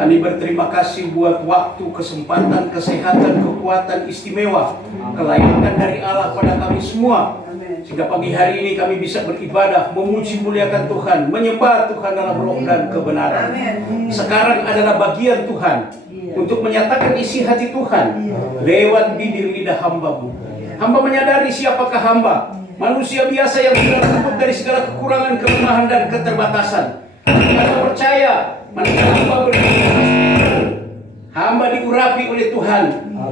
Kami berterima kasih buat waktu, kesempatan, kesehatan, kekuatan istimewa, kelayakan dari Allah pada kami semua. Sehingga pagi hari ini kami bisa beribadah, memuji muliakan Tuhan, menyembah Tuhan dalam roh dan kebenaran. Sekarang adalah bagian Tuhan untuk menyatakan isi hati Tuhan lewat bibir lidah hamba-Mu. Hamba menyadari siapakah hamba, manusia biasa yang sudah luput dari segala kekurangan, kelemahan dan keterbatasan. Hamba percaya, hamba diurapi oleh Tuhan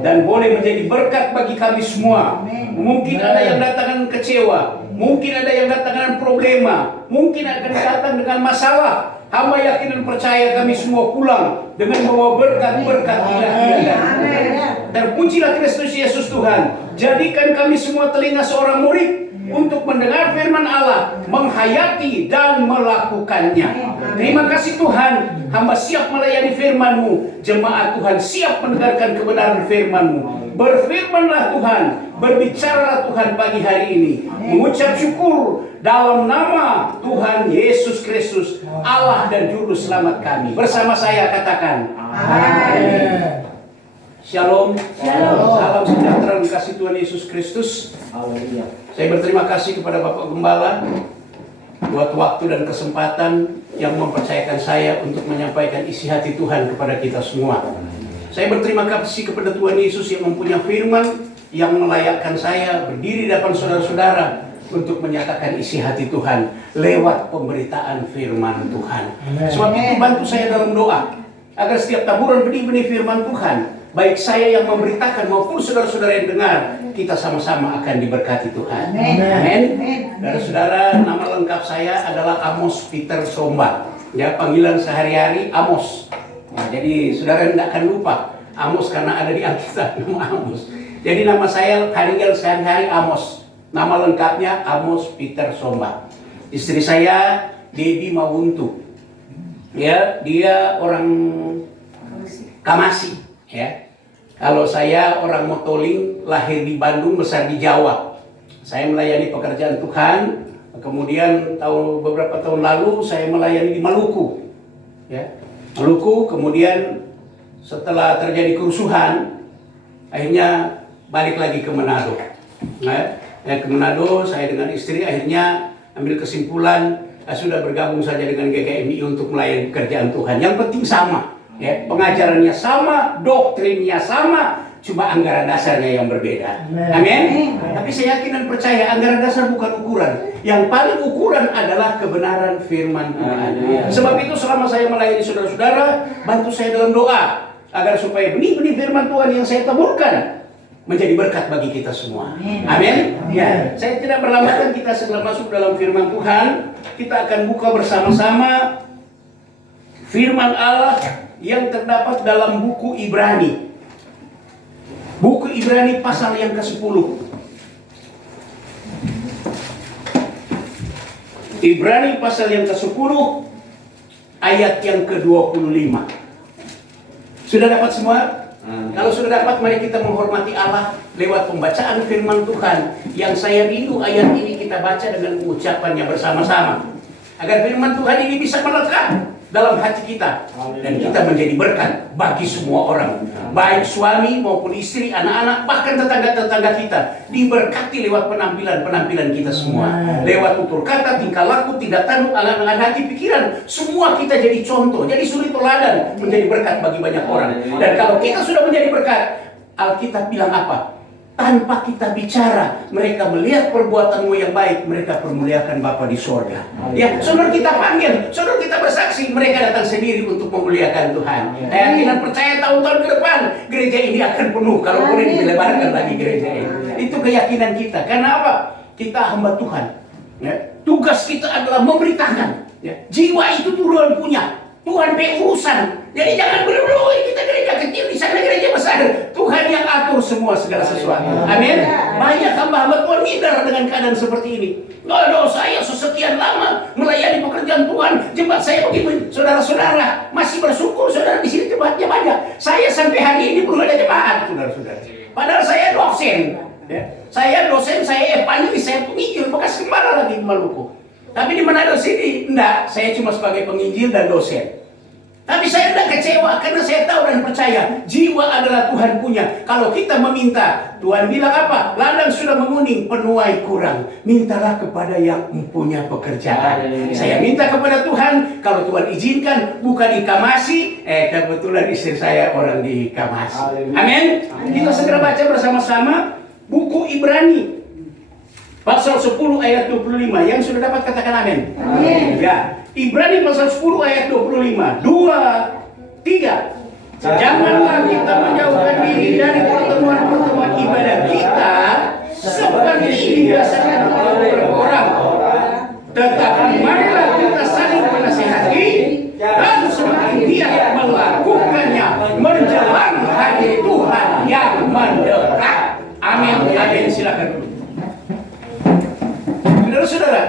dan boleh menjadi berkat bagi kami semua. Mungkin ada yang datang dengan kecewa, mungkin ada yang datang dengan problema, mungkin akan datang dengan masalah. Hamba yakin dan percaya kami semua pulang dengan membawa berkat-berkat ilahi. Terpujilah Kristus Yesus Tuhan. Jadikan kami semua telinga seorang murid untuk mendengar firman Allah, menghayati dan melakukannya. Terima kasih Tuhan, hamba siap melayani firman-Mu. Jemaat Tuhan siap mendengarkan kebenaran firman-Mu. Berfirmanlah Tuhan, berbicaralah Tuhan pagi hari ini. Mengucap syukur dalam nama Tuhan Yesus Kristus, Allah dan Juru Selamat kami. Bersama saya katakan, Amin. Shalom. Shalom. Salam sejahtera dan kasih Tuhan Yesus Kristus. Haleluya. Saya berterima kasih kepada Bapak Gembala buat waktu dan kesempatan yang mempercayakan saya untuk menyampaikan isi hati Tuhan kepada kita semua. Saya berterima kasih kepada Tuhan Yesus yang mempunyai firman yang melayakkan saya berdiri di depan saudara-saudara untuk menyatakan isi hati Tuhan lewat pemberitaan firman Tuhan. Sebab itu bantu saya dalam doa agar setiap taburan benih-benih firman Tuhan, baik saya yang memberitakan maupun saudara-saudara yang dengar, kita sama-sama akan diberkati Tuhan. Amin. Saudara-saudara, nama lengkap saya adalah Amos Peter Somba. Ya, panggilan sehari-hari Amos. Nah, jadi saudara tidak akan lupa Amos karena ada di Alkitab nama Amos. Jadi nama saya panggilan sehari-hari Amos. Nama lengkapnya Amos Peter Somba. Istri saya Debbie Mawuntu. Ya, dia orang Kamasi. Ya, kalau saya orang Motoling, lahir di Bandung, besar di Jawa. Saya melayani pekerjaan Tuhan. Kemudian beberapa tahun lalu saya melayani di Maluku. Ya, Maluku. Kemudian setelah terjadi kerusuhan, akhirnya balik lagi ke Manado. Nah, ke Manado saya dengan istri akhirnya ambil kesimpulan sudah bergabung saja dengan GKMI untuk melayani pekerjaan Tuhan. Yang penting sama. Ya, pengajarannya sama, doktrinnya sama, cuma anggaran dasarnya yang berbeda. Amin. Tapi saya yakin dan percaya anggaran dasar bukan ukuran. Yang paling ukuran adalah kebenaran firman Tuhan. Sebab itu selama saya melayani saudara-saudara, bantu saya dalam doa agar supaya benih-benih firman Tuhan yang saya taburkan menjadi berkat bagi kita semua. Amin. Ya, saya tidak berlambatan, kita segera masuk dalam firman Tuhan. Kita akan buka bersama-sama firman Allah yang terdapat dalam buku Ibrani. Buku Ibrani pasal yang ke-10. Ibrani pasal yang ke-10 ayat yang ke-25. Sudah dapat semua? Kalau sudah dapat, mari kita menghormati Allah lewat pembacaan firman Tuhan. Yang saya rindu ayat ini kita baca dengan ucapannya bersama-sama, agar firman Tuhan ini bisa melekat dalam hati kita dan kita menjadi berkat bagi semua orang, baik suami maupun istri, anak-anak, bahkan tetangga-tetangga kita diberkati lewat penampilan kita semua, lewat tutur kata, tingkah laku, tindak tanduk, angan-angan hati, pikiran, semua kita jadi contoh, jadi suri teladan, menjadi berkat bagi banyak orang. Dan kalau kita sudah menjadi berkat, Alkitab bilang apa? Tanpa kita bicara, mereka melihat perbuatanmu yang baik, mereka permuliakan Bapa di sorga. Ya, saudara kita panggil, saudara kita bersaksi, mereka datang sendiri untuk memuliakan Tuhan. Saya yakin dan percaya tahun-tahun ke depan gereja ini akan penuh kalau boleh dilebarkan lagi gereja ini. Itu keyakinan kita. Karena apa? Kita hamba Tuhan. Ya, tugas kita adalah memberitakan. Ya, jiwa itu Tuhan punya. Tuhan berurusan. Jadi jangan berlulu kita gereja kecil, di sana gereja besar. Tuhan yang atur semua segala sesuatu. Amin. Banyak hamba-hamba Tuhan minder dengan keadaan seperti ini. Loh, saya sekian lama melayani pekerjaan Tuhan, jemaat saya begitu. Saudara-saudara masih bersyukur saudara di sini jemaatnya banyak. Saya sampai hari ini belum ada jemaat, saudara-saudara. Padahal saya dosen. Ya. Saya dosen, saya evangelis, saya penginjil, bekas gembala lagi di Maluku. Tapi di Manado sini enggak, saya cuma sebagai penginjil dan dosen. Tapi saya tidak kecewa karena saya tahu dan percaya jiwa adalah Tuhan punya. Kalau kita meminta, Tuhan bilang apa? Ladang sudah menguning, penuai kurang. Mintalah kepada yang mempunyai pekerjaan. Saya minta kepada Tuhan, kalau Tuhan izinkan, bukan di Kamasi. Kebetulan istri saya orang di Kamasi. Amin. Kita segera baca bersama-sama buku Ibrani. Pasal 10 ayat 25. Yang sudah dapat katakan amin. Amin. Ya. Ibrani pasal 10 ayat 25. 2, 3. Janganlah kita menjauhkan diri dari pertemuan-pertemuan ibadah kita seperti dibiasakan oleh orang. Tetapi marilah kita saling menasihati dan semakin giat melakukannya menjelang hari Tuhan yang mendekat. Amin. Amin. Silakan dulu. Saudara-saudara,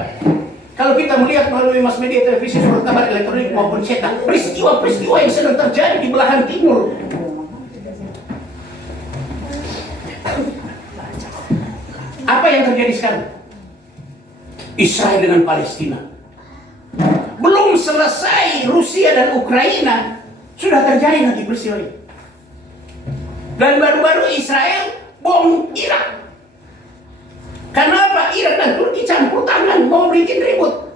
kalau kita melihat melalui mass media, televisi, surat kabar elektronik maupun cetak, peristiwa-peristiwa yang sedang terjadi di belahan timur, apa yang terjadi sekarang? Israel dengan Palestina. Belum selesai Rusia dan Ukraina, sudah terjadi lagi peristiwa ini. Dan baru-baru Israel bom Irak. Karena apa? Irak dan Turki campur tangan mau bikin ribut.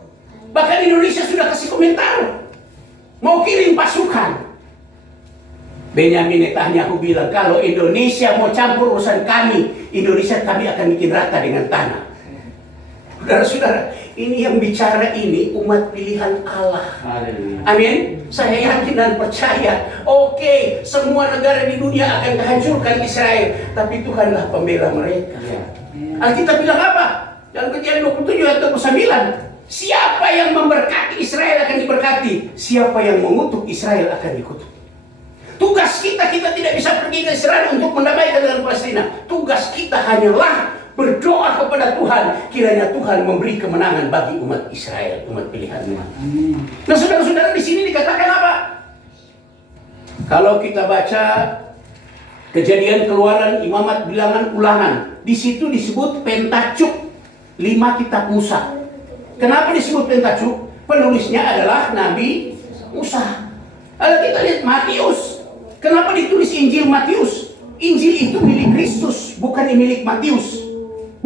Bahkan Indonesia sudah kasih komentar mau kirim pasukan. Benyamin Netanyahu bilang, kalau Indonesia mau campur urusan kami, Indonesia kami akan bikin rata dengan tanah. Saudara-saudara, ini yang bicara ini umat pilihan Allah. Amin. Saya yakin dan percaya, oke, semua negara di dunia akan menghancurkan Israel, tapi Tuhanlah pembela mereka. Alkitab bilang apa? Dalam Kejadian 27 ayat 29. Siapa yang memberkati Israel akan diberkati. Siapa yang mengutuk Israel akan dikutuk. Tugas kita tidak bisa pergi ke Israel untuk mendamaikan dengan Palestina. Tugas kita hanyalah berdoa kepada Tuhan. Kiranya Tuhan memberi kemenangan bagi umat Israel, umat pilihan Tuhan. Nah, saudara-saudara, di sini dikatakan apa? Kalau kita baca Kejadian, Keluaran, Imamat, Bilangan, Ulangan, di situ disebut Pentateuch, 5 kitab Musa. Kenapa disebut Pentateuch? Penulisnya adalah Nabi Musa. Kalau kita lihat Matius, kenapa ditulis Injil Matius? Injil itu milik Kristus, bukan milik Matius,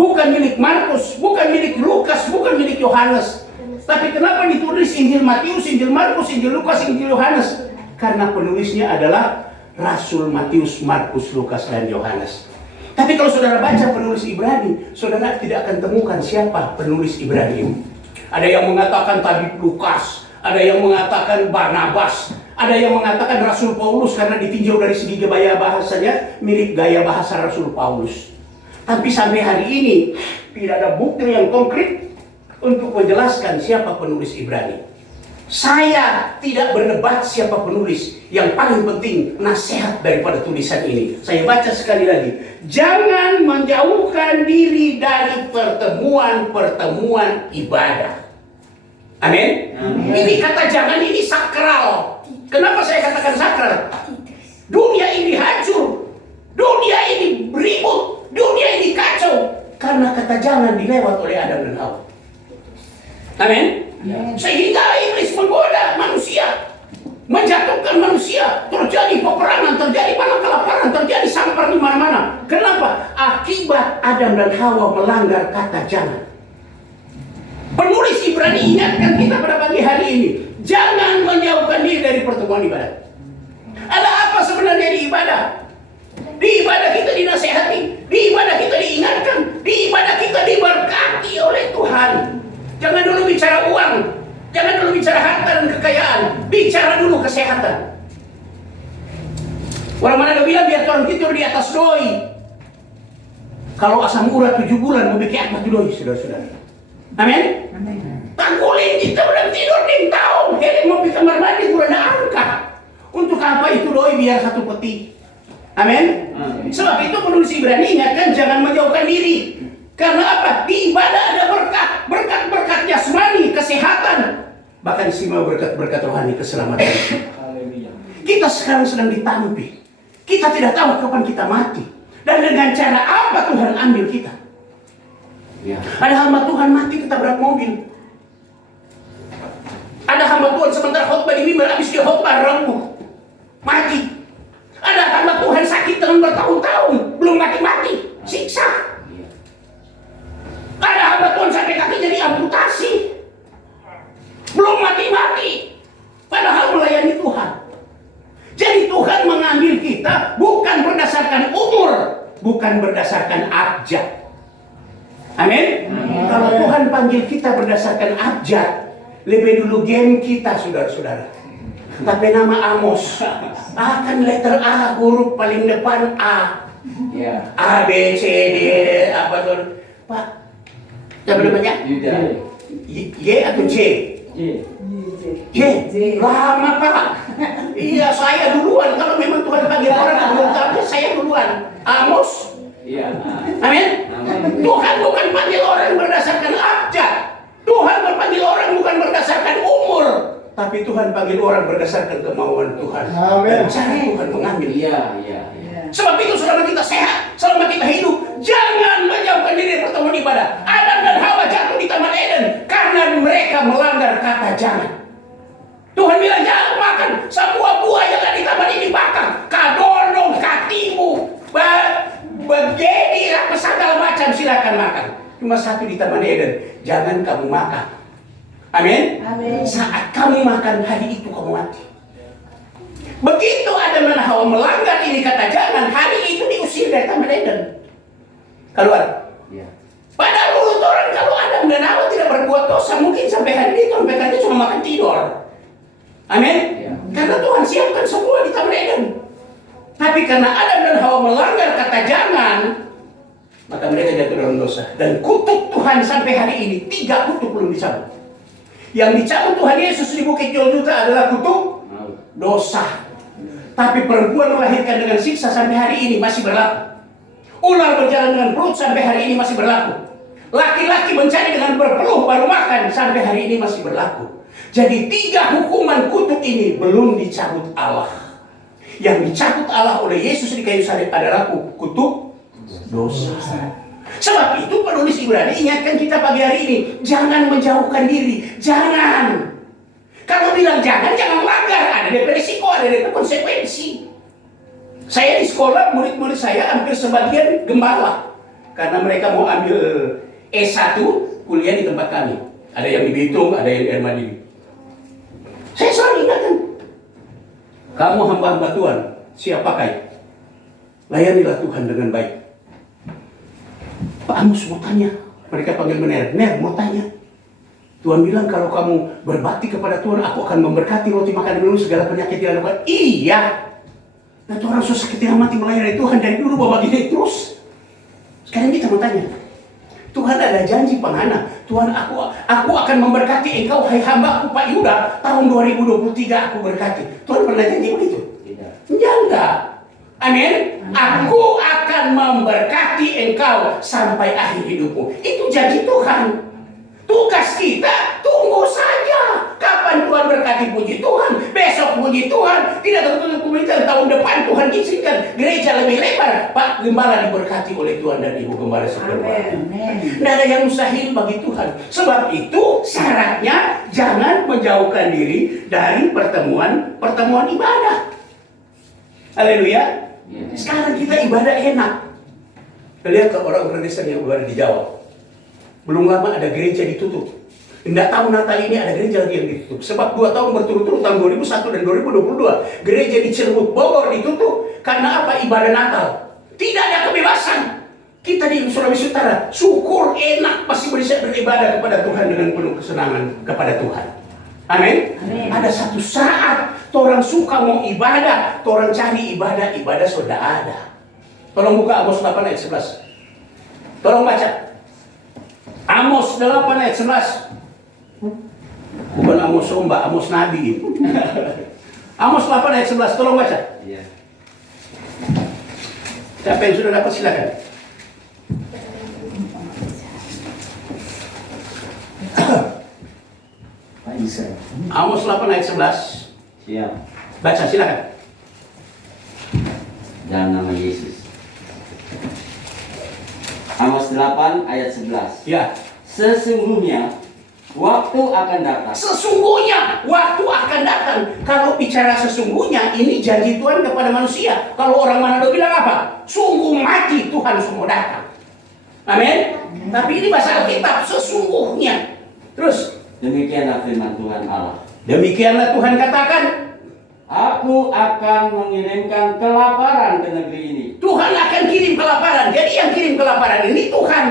bukan milik Markus, bukan milik Lukas, bukan milik Yohanes. Tapi kenapa ditulis Injil Matius, Injil Markus, Injil Lukas, Injil Yohanes? Karena penulisnya adalah Rasul Matius, Markus, Lukas, dan Yohanes. Tapi kalau saudara baca penulis Ibrani, saudara tidak akan temukan siapa penulis Ibrani ini. Ada yang mengatakan tabib Lukas, ada yang mengatakan Barnabas, ada yang mengatakan Rasul Paulus karena ditinjau dari segi gaya bahasanya mirip gaya bahasa Rasul Paulus. Tapi sampai hari ini tidak ada bukti yang konkret untuk menjelaskan siapa penulis Ibrani. Saya tidak berdebat siapa penulis. Yang paling penting nasihat daripada tulisan ini. Saya baca sekali lagi. Jangan menjauhkan diri dari pertemuan-pertemuan ibadah. Amin. Ini kata jangan ini sakral. Kenapa saya katakan sakral? Dunia ini hancur. Dunia ini beribut. Dunia ini kacau. Karena kata jangan dilewat oleh Adam dan Hawa. Amin. Sehingga iblis menggoda manusia, menjatuhkan manusia, terjadi peperangan, terjadi malah kelaparan, terjadi sampar di mana-mana. Kenapa? Akibat Adam dan Hawa melanggar kata jangan. Penulis Ibrani ingatkan kita pada pagi hari ini, jangan menjauhkan diri dari pertemuan ibadah. Ada apa sebenarnya di ibadah? Di ibadah kita dinasehati, di ibadah kita diingatkan, di ibadah kita diberkati oleh Tuhan. Jangan dulu bicara uang, jangan dulu bicara harta dan kekayaan, bicara dulu kesehatan. Orang mana ada bilang biar orang tidur di atas doi. Kalau asam urat 7 bulan mau bikin apa tuh doi, saudara-saudara. Amin. Tangkulin kita udah tidur di tahun, jadi mau di kamar mandi udah ada angka. Untuk apa itu doi biar 1 peti. Amin. Sebab itu penulis Ibrani ingatkan jangan menjauhkan diri. Karena apa? Di ibadah ada berkat. Berkat-berkat jasmani, kesehatan. Bahkan istimewa berkat-berkat rohani, keselamatan. Kita sekarang sedang ditampi. Kita tidak tahu kapan kita mati. Dan dengan cara apa Tuhan ambil kita. Ada hamba Tuhan mati ketabrak mobil. Ada hamba Tuhan sebentar khotbah di mimbar, habis dia khotbah remuk, mati. Ada hamba Tuhan sakit dengan bertahun-tahun, belum mati-mati, siksa. Ada hamba Tuhan sampai kaki jadi amputasi, belum mati-mati, padahal melayani Tuhan. Jadi Tuhan mengambil kita bukan berdasarkan umur, bukan berdasarkan abjad. Amin. Kalau Tuhan panggil kita berdasarkan abjad, lebih dulu game kita, saudara-saudara. Tapi nama Amos akan letter A, huruf paling depan A. A, B, C, D, apa tuh? Pak, siapa namanya? Y atau J? J. Lama Pak. Iya, saya duluan. Kalau memang Tuhan panggil orang belum tahu, saya duluan. Amos. Amin. Tuhan bukan panggil orang berdasarkan abjad. Tuhan berpanggil orang bukan berdasarkan umur, tapi Tuhan panggil orang berdasarkan kemauan Tuhan. Dan cara Tuhan mengambil. Sebab itu selama kita sehat, selama kita hidup, jangan menjauhkan diri dari pertemuan ibadah. Adam dan Hawa jatuh di Taman Eden karena mereka melanggar kata jangan. Tuhan bilang jangan makan sebuah buah yang ada di taman ini, bakar, kadondong, katimu, begedi, apa segala macam silakan makan. Cuma satu di Taman Eden, jangan kamu makan. Amin. Saat kamu makan, hari itu kamu mati. Begitu Adam dan Hawa melanggar ini kata jangan, hari itu diusir dari Taman Eden. Keluar. Padahal menurut orang kalau Adam dan Hawa tidak berbuat dosa, mungkin sampai hari itu mereka cuma makan tidur. Amin. Karena Tuhan siapkan semua di Taman Eden. Tapi karena Adam dan Hawa melanggar kata jangan, maka mereka jatuh dalam dosa. Dan kutuk Tuhan sampai hari ini, 3 kutuk belum dicabut. Yang dicabut Tuhan Yesus di Bukit Golgota adalah kutuk dosa. Tapi perempuan melahirkan dengan siksa sampai hari ini masih berlaku. Ular berjalan dengan perut sampai hari ini masih berlaku. Laki-laki mencari dengan berpeluh baru makan sampai hari ini masih berlaku. Jadi 3 hukuman kutuk ini belum dicabut Allah. Yang dicabut Allah oleh Yesus di kayu salib adalah kutuk dosa. Sebab itu penulis Ibrani ingatkan kita pagi hari ini, jangan menjauhkan diri, jangan. Kalau bilang jangan langgar, ada DP risiko, ada DP konsekuensi. Saya di sekolah, murid-murid saya hampir sebagian gembala, karena mereka mau ambil S1 kuliah di tempat kami. Ada yang di Bitung, ada yang di Air Madini. Saya selalu ingatkan, kamu hamba-hamba Tuhan, siap pakai, layanilah Tuhan dengan baik. Pak Amos mau tanya, mereka panggil Ner mau tanya. Tuhan bilang kalau kamu berbakti kepada Tuhan, aku akan memberkati roti makan minum segala penyakit yang ada. Iya. Nah, orang susah ketika mati melayani Tuhan dari dulu bawa gini terus. Sekarang kita mau tanya, Tuhan ada janji penghana. Tuhan, aku akan memberkati engkau, hai hamba aku Pak Yuda, tahun 2023 aku berkati. Tuhan pernah janji begitu? Tidak. Enggak. Amin. Aku akan memberkati engkau sampai akhir hidupmu. Itu janji Tuhan. Tugas kita tunggu saja. Kapan Tuhan berkati, puji Tuhan. Besok puji Tuhan. Tidak tertutup kemungkinan tahun depan Tuhan izinkan gereja lebih lebar. Pak Gembala diberkati oleh Tuhan dan Ibu Gembala seperti itu. Tidak ada yang mustahil bagi Tuhan. Sebab itu syaratnya jangan menjauhkan diri dari pertemuan ibadah. Haleluya. Sekarang kita ibadah enak. Kita lihat ke orang Kristen yang berada di Jawa. Belum lama ada gereja ditutup. Tidak tahu Natal ini ada gereja lagi yang ditutup. Sebab 2 tahun berturut-turut, tahun 2001 dan 2022, gereja di Cirebut Bogor ditutup. Karena apa? Ibadah Natal. Tidak ada kebebasan. Kita di Sulawesi Utara, syukur enak masih bisa beribadah kepada Tuhan dengan penuh kesenangan kepada Tuhan. Amin. Ada satu saat orang suka mau ibadah, orang cari ibadah sudah ada. Tolong buka Amos 8 ayat 11. Tolong baca. Amos 8 ayat 11. Bukan Amos Somba, Amos Nabi. Amos 8 ayat 11, tolong baca. Siapa yang sudah dapat silakan. Amos 8 ayat 11. Siap. Baca silakan. Dan nama Yesus. Amos 8 ayat 11. Ya. Sesungguhnya waktu akan datang. Sesungguhnya waktu akan datang. Kalau bicara sesungguhnya, ini janji Tuhan kepada manusia. Kalau orang Manado bilang apa? Sungguh mati Tuhan semua datang. Amin. Tapi ini bahasa Alkitab, sesungguhnya. Terus, Demikianlah firman Tuhan Allah. demikianlah Tuhan katakan, Aku akan mengirimkan kelaparan ke negeri ini. Tuhan akan kirim kelaparan. Jadi yang kirim kelaparan ini Tuhan.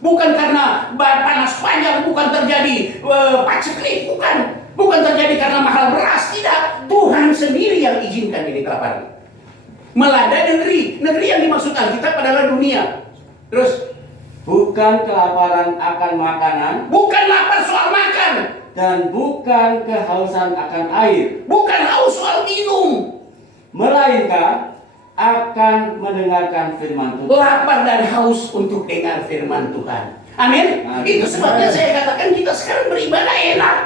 Bukan karena panas panjang, bukan terjadi paceklik, bukan. Bukan terjadi karena mahal beras, tidak. Tuhan sendiri yang izinkan ini kelaparan. Melanda negeri yang dimaksud Alkitab adalah dunia. Terus, Bukan kelaparan akan makanan, bukan lapar soal makan, dan bukan kehausan akan air, bukan haus soal minum. melainkan akan mendengarkan firman Tuhan. Lapar dan haus untuk dengar firman Tuhan. Amin. Amin. Itu sebabnya saya katakan kita sekarang beribadah enak.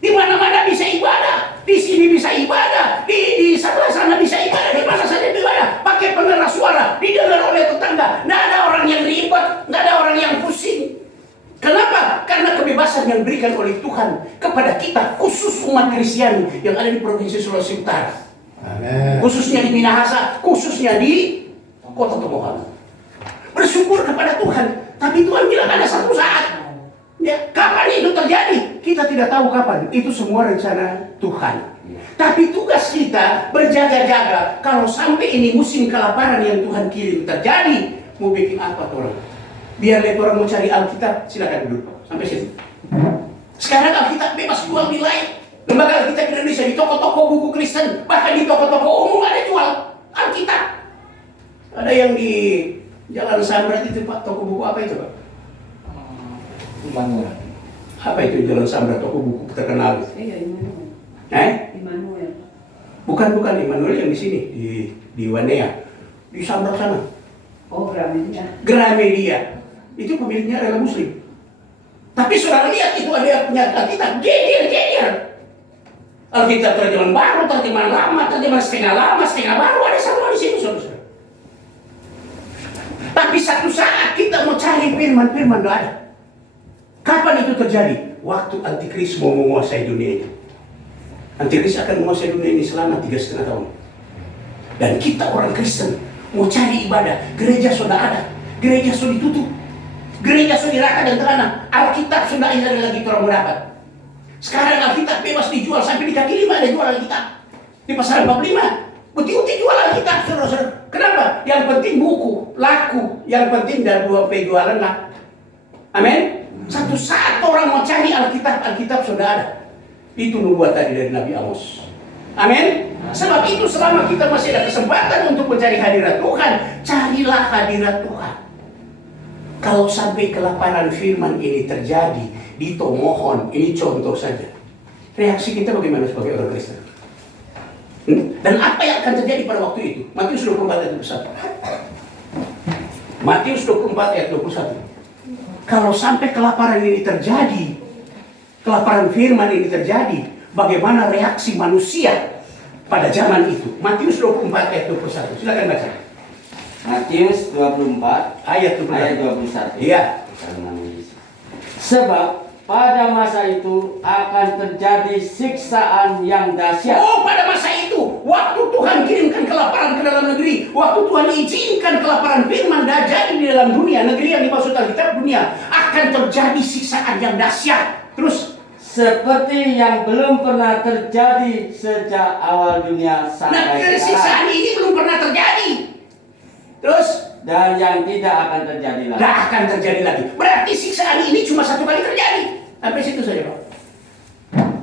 Di mana-mana bisa ibadah, di sini bisa ibadah, di sebelah sana bisa ibadah, di mana saja ibadah. Pakai pengeras suara, didengar oleh tetangga. Nggak ada orang yang ribet, nggak ada orang yang pusing. Kenapa? Karena kebebasan yang diberikan oleh Tuhan kepada kita, khusus umat Kristiani yang ada di Provinsi Sulawesi Utara. Amin. Khususnya di Minahasa, khususnya di Kota Tomohon. Bersyukur kepada Tuhan. Tapi Tuhan bilang ada satu saat. Ya, kapan itu terjadi? Kita tidak tahu kapan. Itu semua rencana Tuhan. Tapi tugas kita berjaga-jaga. Kalau sampai ini musim kelaparan yang Tuhan kirim terjadi, mau bikin apa tuh orang? Biar lihat orang mau cari Alkitab, silakan duduk sampai sini. Sekarang Alkitab bebas jual di lain. Lembaga Alkitab Indonesia di toko-toko buku Kristen, bahkan di toko-toko umum ada jual Alkitab. Ada yang di Jalan Samrat itu Pak, toko buku apa itu Pak? Immanuel. Apa itu Jalan Samrat, toko buku terkenal? Iya, Immanuel. Immanuel. Bukan Immanuel yang di sini di Wanea, di Samrat sana. Oh, Gramedia. Gramedia itu pemiliknya adalah Muslim. Tapi saudara lihat itu ada punya Alkitab, geger. Alkitab terjemahan baru, terjemahan lama, terjemahan setengah lama, setengah baru, ada semua di sini saudara. Tapi satu saat kita mau cari firman nggak ada. Kapan itu terjadi? Waktu Antikris mau menguasai dunia ini. Antikris akan menguasai dunia ini selama 3,5 tahun. Dan kita orang Kristen mau cari ibadah, gereja sudah ada, gereja sudah ditutup, gereja sudah diraka dan terana, Alkitab sudah tidak ada lagi orang mendapat. Sekarang Alkitab bebas dijual, sampai di kaki lima ada jual Alkitab. Di pasar 45, uti-uti jual Alkitab, saudara-saudara. Kenapa? Yang penting buku, laku. Yang penting dari 2 jualan lah. Amin. Satu saat orang mau cari Alkitab sudah ada. Itu nubuat tadi dari Nabi Amos. Amin. Sebab itu selama kita masih ada kesempatan untuk mencari hadirat Tuhan, carilah hadirat Tuhan. Kalau sampai kelaparan firman ini terjadi di Tomohon, ini contoh saja. Reaksi kita bagaimana sebagai orang Kristen? Dan apa yang akan terjadi pada waktu itu? Matius 24 ayat 21. Matius 24 ayat 21. Kalau sampai kelaparan ini terjadi, kelaparan firman ini terjadi, bagaimana reaksi manusia pada zaman itu? Matius 24 ayat 21. Silakan baca. Matius 24 Ayat 21. Iya. Sebab pada masa itu akan terjadi siksaan yang dahsyat. Oh, pada masa itu, waktu Tuhan kirimkan kelaparan ke dalam negeri, waktu Tuhan izinkan kelaparan firman terjadi di dalam dunia, negeri yang dimaksud Alkitab dunia, akan terjadi siksaan yang dahsyat. Terus, Seperti yang belum pernah terjadi sejak awal dunia sampai sekarang. siksaan ini belum pernah terjadi. Terus, Dan yang tidak akan terjadi lagi. tidak akan terjadi lagi. Berarti siksaan ini cuma satu kali terjadi. Sampai situ saja Pak.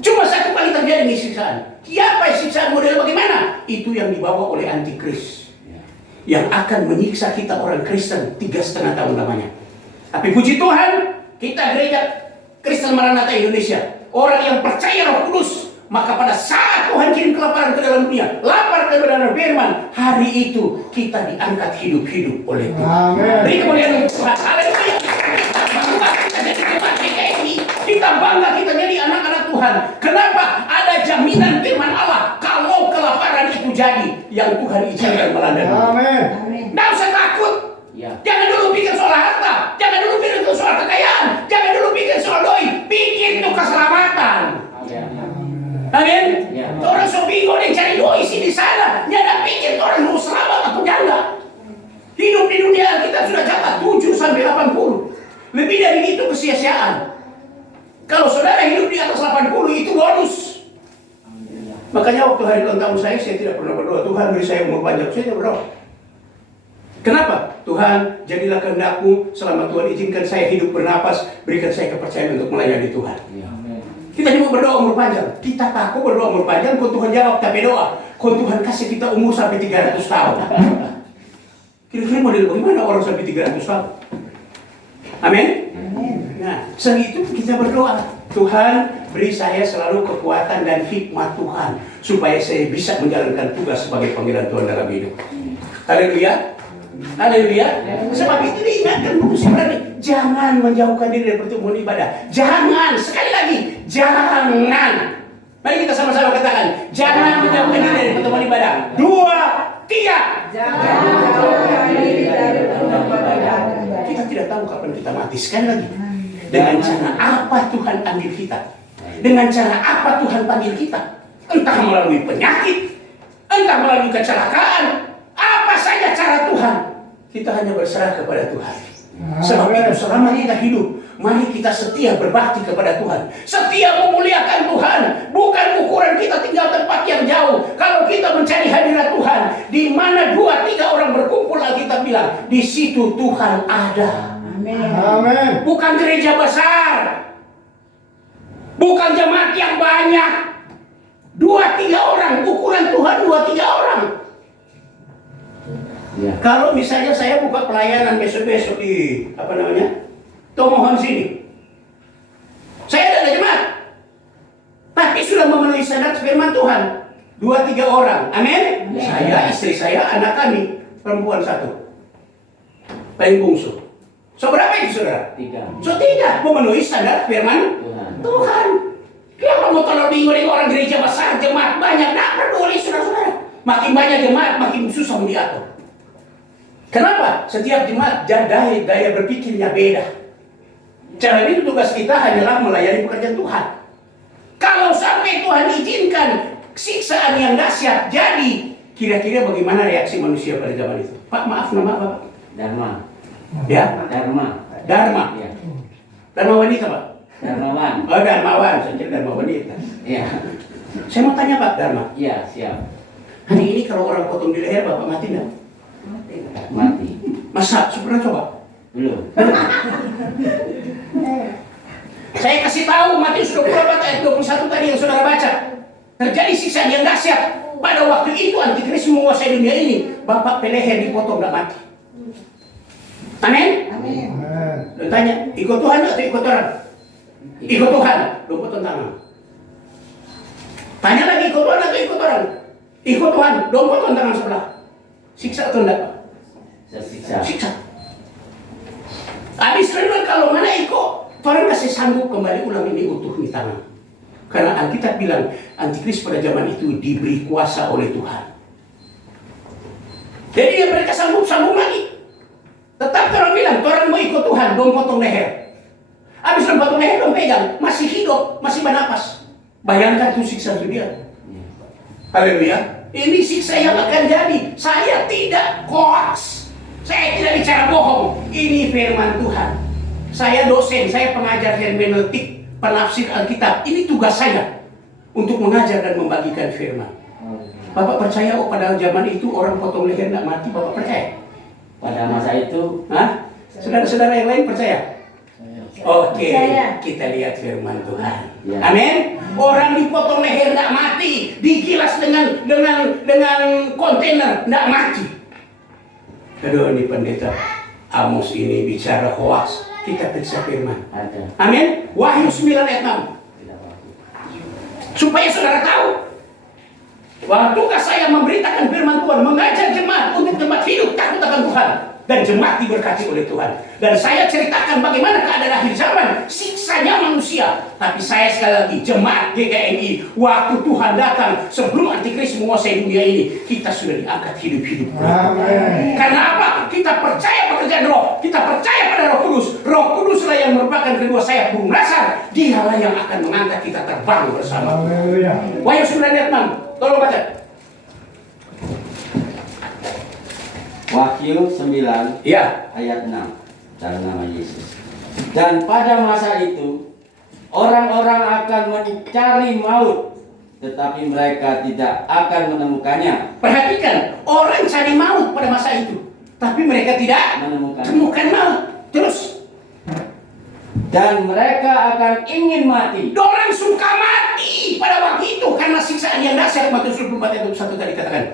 Cuma satu kali terjadi nih siksaan. Siapa siksaan model bagaimana? Itu yang dibawa oleh Antikris, yang akan menyiksa kita orang Kristen 3,5 tahun lamanya. Tapi puji Tuhan, kita gereja Kristen Maranatha Indonesia, orang yang percaya Roh Kudus, maka pada saat Tuhan kirim kelaparan ke dalam dunia, lapar kebenaran firman, hari itu kita diangkat hidup-hidup oleh Tuhan. Amin. Beri kemuliaan untuk Tuhan. Haleluya. Kita bangga kita jadi jemaat PKI. Kita bangga kita jadi anak-anak Tuhan. Kenapa? Ada jaminan firman Allah. Kalau kelaparan itu jadi, yang Tuhan izinkan melanda dunia. Amin. Amin. Nggak usah takut. Ya. Jangan dulu pikir soal harta. Jangan dulu pikir soal kekayaan. Jangan dulu pikir soal doi. Pikir sini sana, nyada pikir orang mau selamat atau enggak. Hidup di dunia kita sudah catat 7 sampai 80. Lebih dari itu kesia-siaan. Kalau saudara hidup di atas 80 itu bonus. Makanya waktu hari ulang tahun saya tidak pernah berdoa, Tuhan beri saya umur panjang. Saya tidak berdoa. Kenapa? Tuhan, jadilah kehendak-Mu selama Tuhan izinkan saya hidup bernapas, berikan saya kepercayaan untuk melayani Tuhan. Kita cuma berdoa umur panjang. Kita takut berdoa umur panjang, kalau Tuhan jawab tapi doa. Kalau Tuhan kasih kita umur sampai 300 tahun. Kira-kira model bagaimana orang sampai 300 tahun? Amin? Nah, selain itu kita berdoa. Tuhan, beri saya selalu kekuatan dan hikmat Tuhan, supaya saya bisa menjalankan tugas sebagai panggilan Tuhan dalam hidup. Haleluya. Haleluya. Sebab itu diingatkan buku Ibrani, jangan menjauhkan diri dari pertemuan ibadah. Jangan, sekali lagi, jangan. Mari kita sama-sama katakan, jangan menjauhkan diri dari pertemuan ibadah. 2, 3. Jangan menjauhkan diri dari pertemuan ibadah. Kita tidak tahu kapan kita mati. Sekali lagi, dengan cara apa Tuhan panggil kita? Dengan cara apa Tuhan panggil kita? Entah melalui penyakit, entah melalui kecelakaan, apa saja cara Tuhan, kita hanya berserah kepada Tuhan. Sebab itu selama kita hidup, mari kita setia berbakti kepada Tuhan, setia memuliakan Tuhan. Bukan ukuran kita tinggal tempat yang jauh. Kalau kita mencari hadirat Tuhan, di mana 2-3 orang berkumpul, kita bilang di situ Tuhan ada. Amin. Bukan gereja besar, bukan jemaat yang banyak. 2-3 orang, ukuran Tuhan 2-3 orang. Ya. Kalau misalnya saya buka pelayanan besok-besok di Tomohon sini, saya ada jemaat, tapi sudah memenuhi standar firman Tuhan. 2-3 orang, amin. Saya, istri saya, anak kami, perempuan 1, paling bungsu. So berapa itu saudara? 3. So 3 memenuhi standar firman Tuhan. Kenapa mau terlalu bingung dengan orang gereja besar, jemaat banyak? Tidak peduli saudara-saudara. Makin banyak jemaat, makin susah diatur. Kenapa? Setiap jemaat daya berpikirnya beda. Cara itu tugas kita hanyalah melayani pekerjaan Tuhan. Kalau sampai Tuhan izinkan siksaan yang dahsyat jadi, kira-kira bagaimana reaksi manusia pada zaman itu? Pak, maaf, nama apa Pak? Dharma. Ya? Dharma. Dharma. Ya. Dharma wanita Pak? Dharmawan. Oh, Dharmawan, saya kira Dharma wanita. Ya. Saya mau tanya Pak Dharma. Ya, siap. Hari ini kalau orang potong di leher Bapak mati nggak? Mati. Masa? Pernah coba? Belum. Saya kasih tahu Matius 24 ayat 21 tadi yang saudara baca. Terjadi siksaan yang dahsyat. Pada waktu itu antikris menguasai dunia ini. Bapak peleher dipotong nggak mati. Amin? Amin. Lu tanya, ikut Tuhan atau ikut orang? Ikut Tuhan. Lu potong tangan. Tanya lagi, ikut Tuhan atau ikut orang? Ikut Tuhan. Lu potong tangan sebelah. Siksa atau enggak? Tersiksa. Siksa. Habis renung kalau mana ikut, orang masih sanggup kembali ulang ini utuh di tangan. Karena Alkitab bilang antikris pada zaman itu diberi kuasa oleh Tuhan. Jadi dia mereka sanggup lagi. Tetap orang bilang, orang mau ikut Tuhan, dong potong leher. Habis dong potong leher, dong pegang, masih hidup, masih bernapas. Bayangkan itu siksa dunia. Haleluya. Ini siksa yang akan jadi. Saya tidak hoax. Saya tidak bicara bohong. Ini firman Tuhan. Saya dosen, saya pengajar hermeneutik, penafsir Alkitab. Ini tugas saya untuk mengajar dan membagikan firman. Bapak percaya pada zaman itu orang potong leher tidak mati? Bapak percaya? Pada masa itu, Hah? Saudara-saudara yang lain percaya? Oke, Percaya. kita lihat firman Tuhan. Ya. Amin. Orang dipotong leher tidak mati, digilas dengan kontainer tidak mati. Aduh, ini pendeta Amos ini bicara hoax. Kita periksa firman. ada. Amin. Wahyu 9 ayat 6. Supaya saudara tahu bahwa tugas saya memberitakan firman Tuhan, mengajar jemaat untuk jemaat hidup takut akan Tuhan dan jemaat diberkati oleh Tuhan. Dan saya ceritakan bagaimana keadaan akhir zaman, siksanya manusia. Tapi saya sekali lagi, jemaat GKMI, waktu Tuhan datang sebelum antikris menguasai dunia ini, kita sudah diangkat hidup-hidup. Amin. Karena apa? Kita percaya pekerjaan Roh, kita percaya pada Roh Kudus. Roh Kuduslah yang merupakan kedua sayap burung rasar. Dialah yang akan mengangkat kita terbang bersama. Haleluya. Wahyu 9 ayat 6. Tolong baca. Wahyu 9 Ya. ayat 6 dalam nama Yesus. Dan pada masa itu orang-orang akan mencari maut, tetapi mereka tidak akan menemukannya. Perhatikan, orang cari maut pada masa itu, tapi mereka tidak Menemukan. temukan maut. Terus, Dan mereka akan ingin mati. orang suka mati pada waktu itu karena siksaan yang dahsyat. Matius 24 ayat 21 tadi katakan.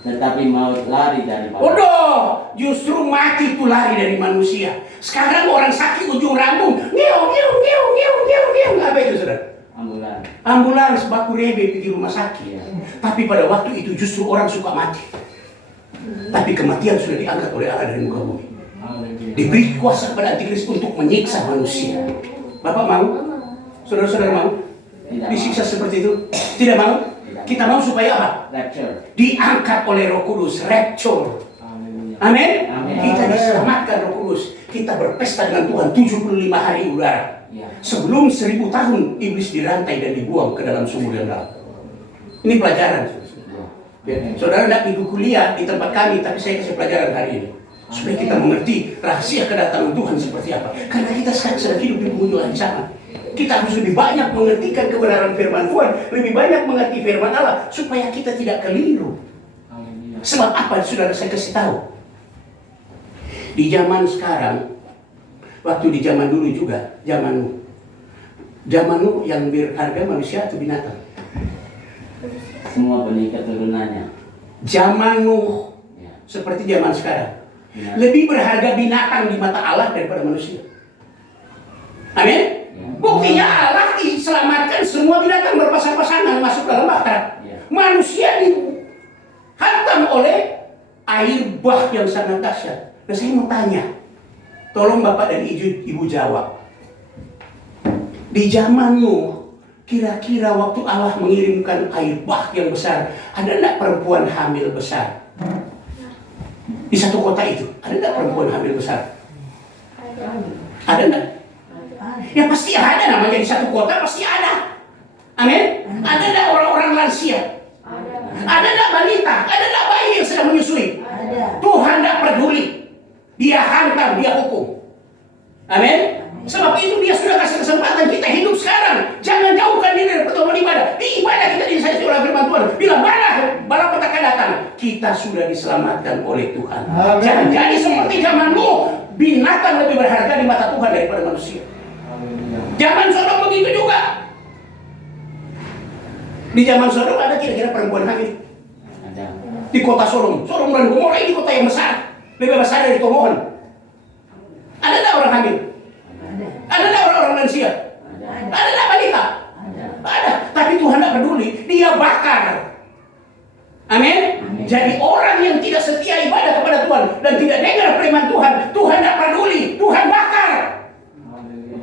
Tetapi maut lari dari maut. Bodoh, justru mati itu lari dari manusia. Sekarang orang sakit ujung rambut, ngeong, ngeong, ngeong, ngeong, ngeong, ngeong. Apa itu, saudara? Ambulans. Ambulans baku rebe pergi rumah sakit. Iya. Tapi pada waktu itu justru orang suka mati. Tapi kematian sudah diangkat oleh Allah dari muka bumi. Diberi kuasa pada antikris untuk menyiksa manusia. Bapak mau? Saudara-saudara mau? Tidak Disiksa seperti itu? Tidak mau? Kita mau supaya apa? Rapture. Diangkat oleh Roh Kudus, rapture. Amin? Amin. Kita diselamatkan Roh Kudus. Kita berpesta dengan Tuhan 75 hari udara. Ya. Sebelum 1000 tahun iblis dirantai dan dibuang ke dalam sumur yang dalam. Ini pelajaran. Ya. Saudara tidak ikut kuliah di tempat kami, tapi saya kasih pelajaran hari ini. Supaya kita mengerti rahasia kedatangan Tuhan seperti apa. Karena kita sekarang sedang hidup di penghujung hari zaman. Kita harus lebih banyak mengertikan kebenaran firman Tuhan. Lebih banyak mengerti firman Allah. Supaya kita tidak keliru. Sebab apa, saudara, saya kasih tahu. Di zaman sekarang, waktu di zaman dulu juga, zaman Nuh yang berharga manusia atau binatang? Semua benih keturunannya. Zaman Nuh Ya. seperti zaman sekarang. Ya. Lebih berharga binatang di mata Allah daripada manusia. Amin? Ya. Buktinya Allah diselamatkan semua binatang berpasang-pasangan masuk dalam bahtera. Ya. Manusia dihantam oleh air bah yang sangat dahsyat. Nah, saya mau tanya, tolong Bapak dan Ibu jawab. Di zaman Nuh, kira-kira waktu Allah mengirimkan air bah yang besar, ada enggak perempuan hamil besar? Di satu kota itu, ada enggak perempuan hamil besar? Ada enggak? Ya pasti ada, namanya di satu kota pasti ada. Amin? Ada enggak orang-orang lansia? Ada enggak balita? Ada enggak bayi yang sedang menyusui? Tuhan enggak peduli. Dia hantam, dia hukum. Amin? Sebab itu dia sudah kasih kesempatan kita hidup sekarang. Jangan jauhkan diri dari pertemuan ibadah. Di ibadah kita diinisiasi oleh firman Tuhan. Bila malapetaka datang, kita sudah diselamatkan oleh Tuhan. Amin. Jangan jadi seperti zaman Nuh. Binatang lebih berharga di mata Tuhan daripada manusia. Zaman Sodom begitu juga. Di zaman Sodom ada kira-kira perempuan hamil. Ada. Di kota Sodom. Sodom dan Gomora ini kota yang besar. Lebih besar dari Tomohon. Ada enggak orang hamil? Ada enggak orang-orang lansia? Ada enggak balita? Ada. Tapi Tuhan enggak peduli. Dia bakar. Amin? Jadi orang yang tidak setia ibadah kepada Tuhan dan tidak dengar firman Tuhan, Tuhan enggak peduli. Tuhan bakar.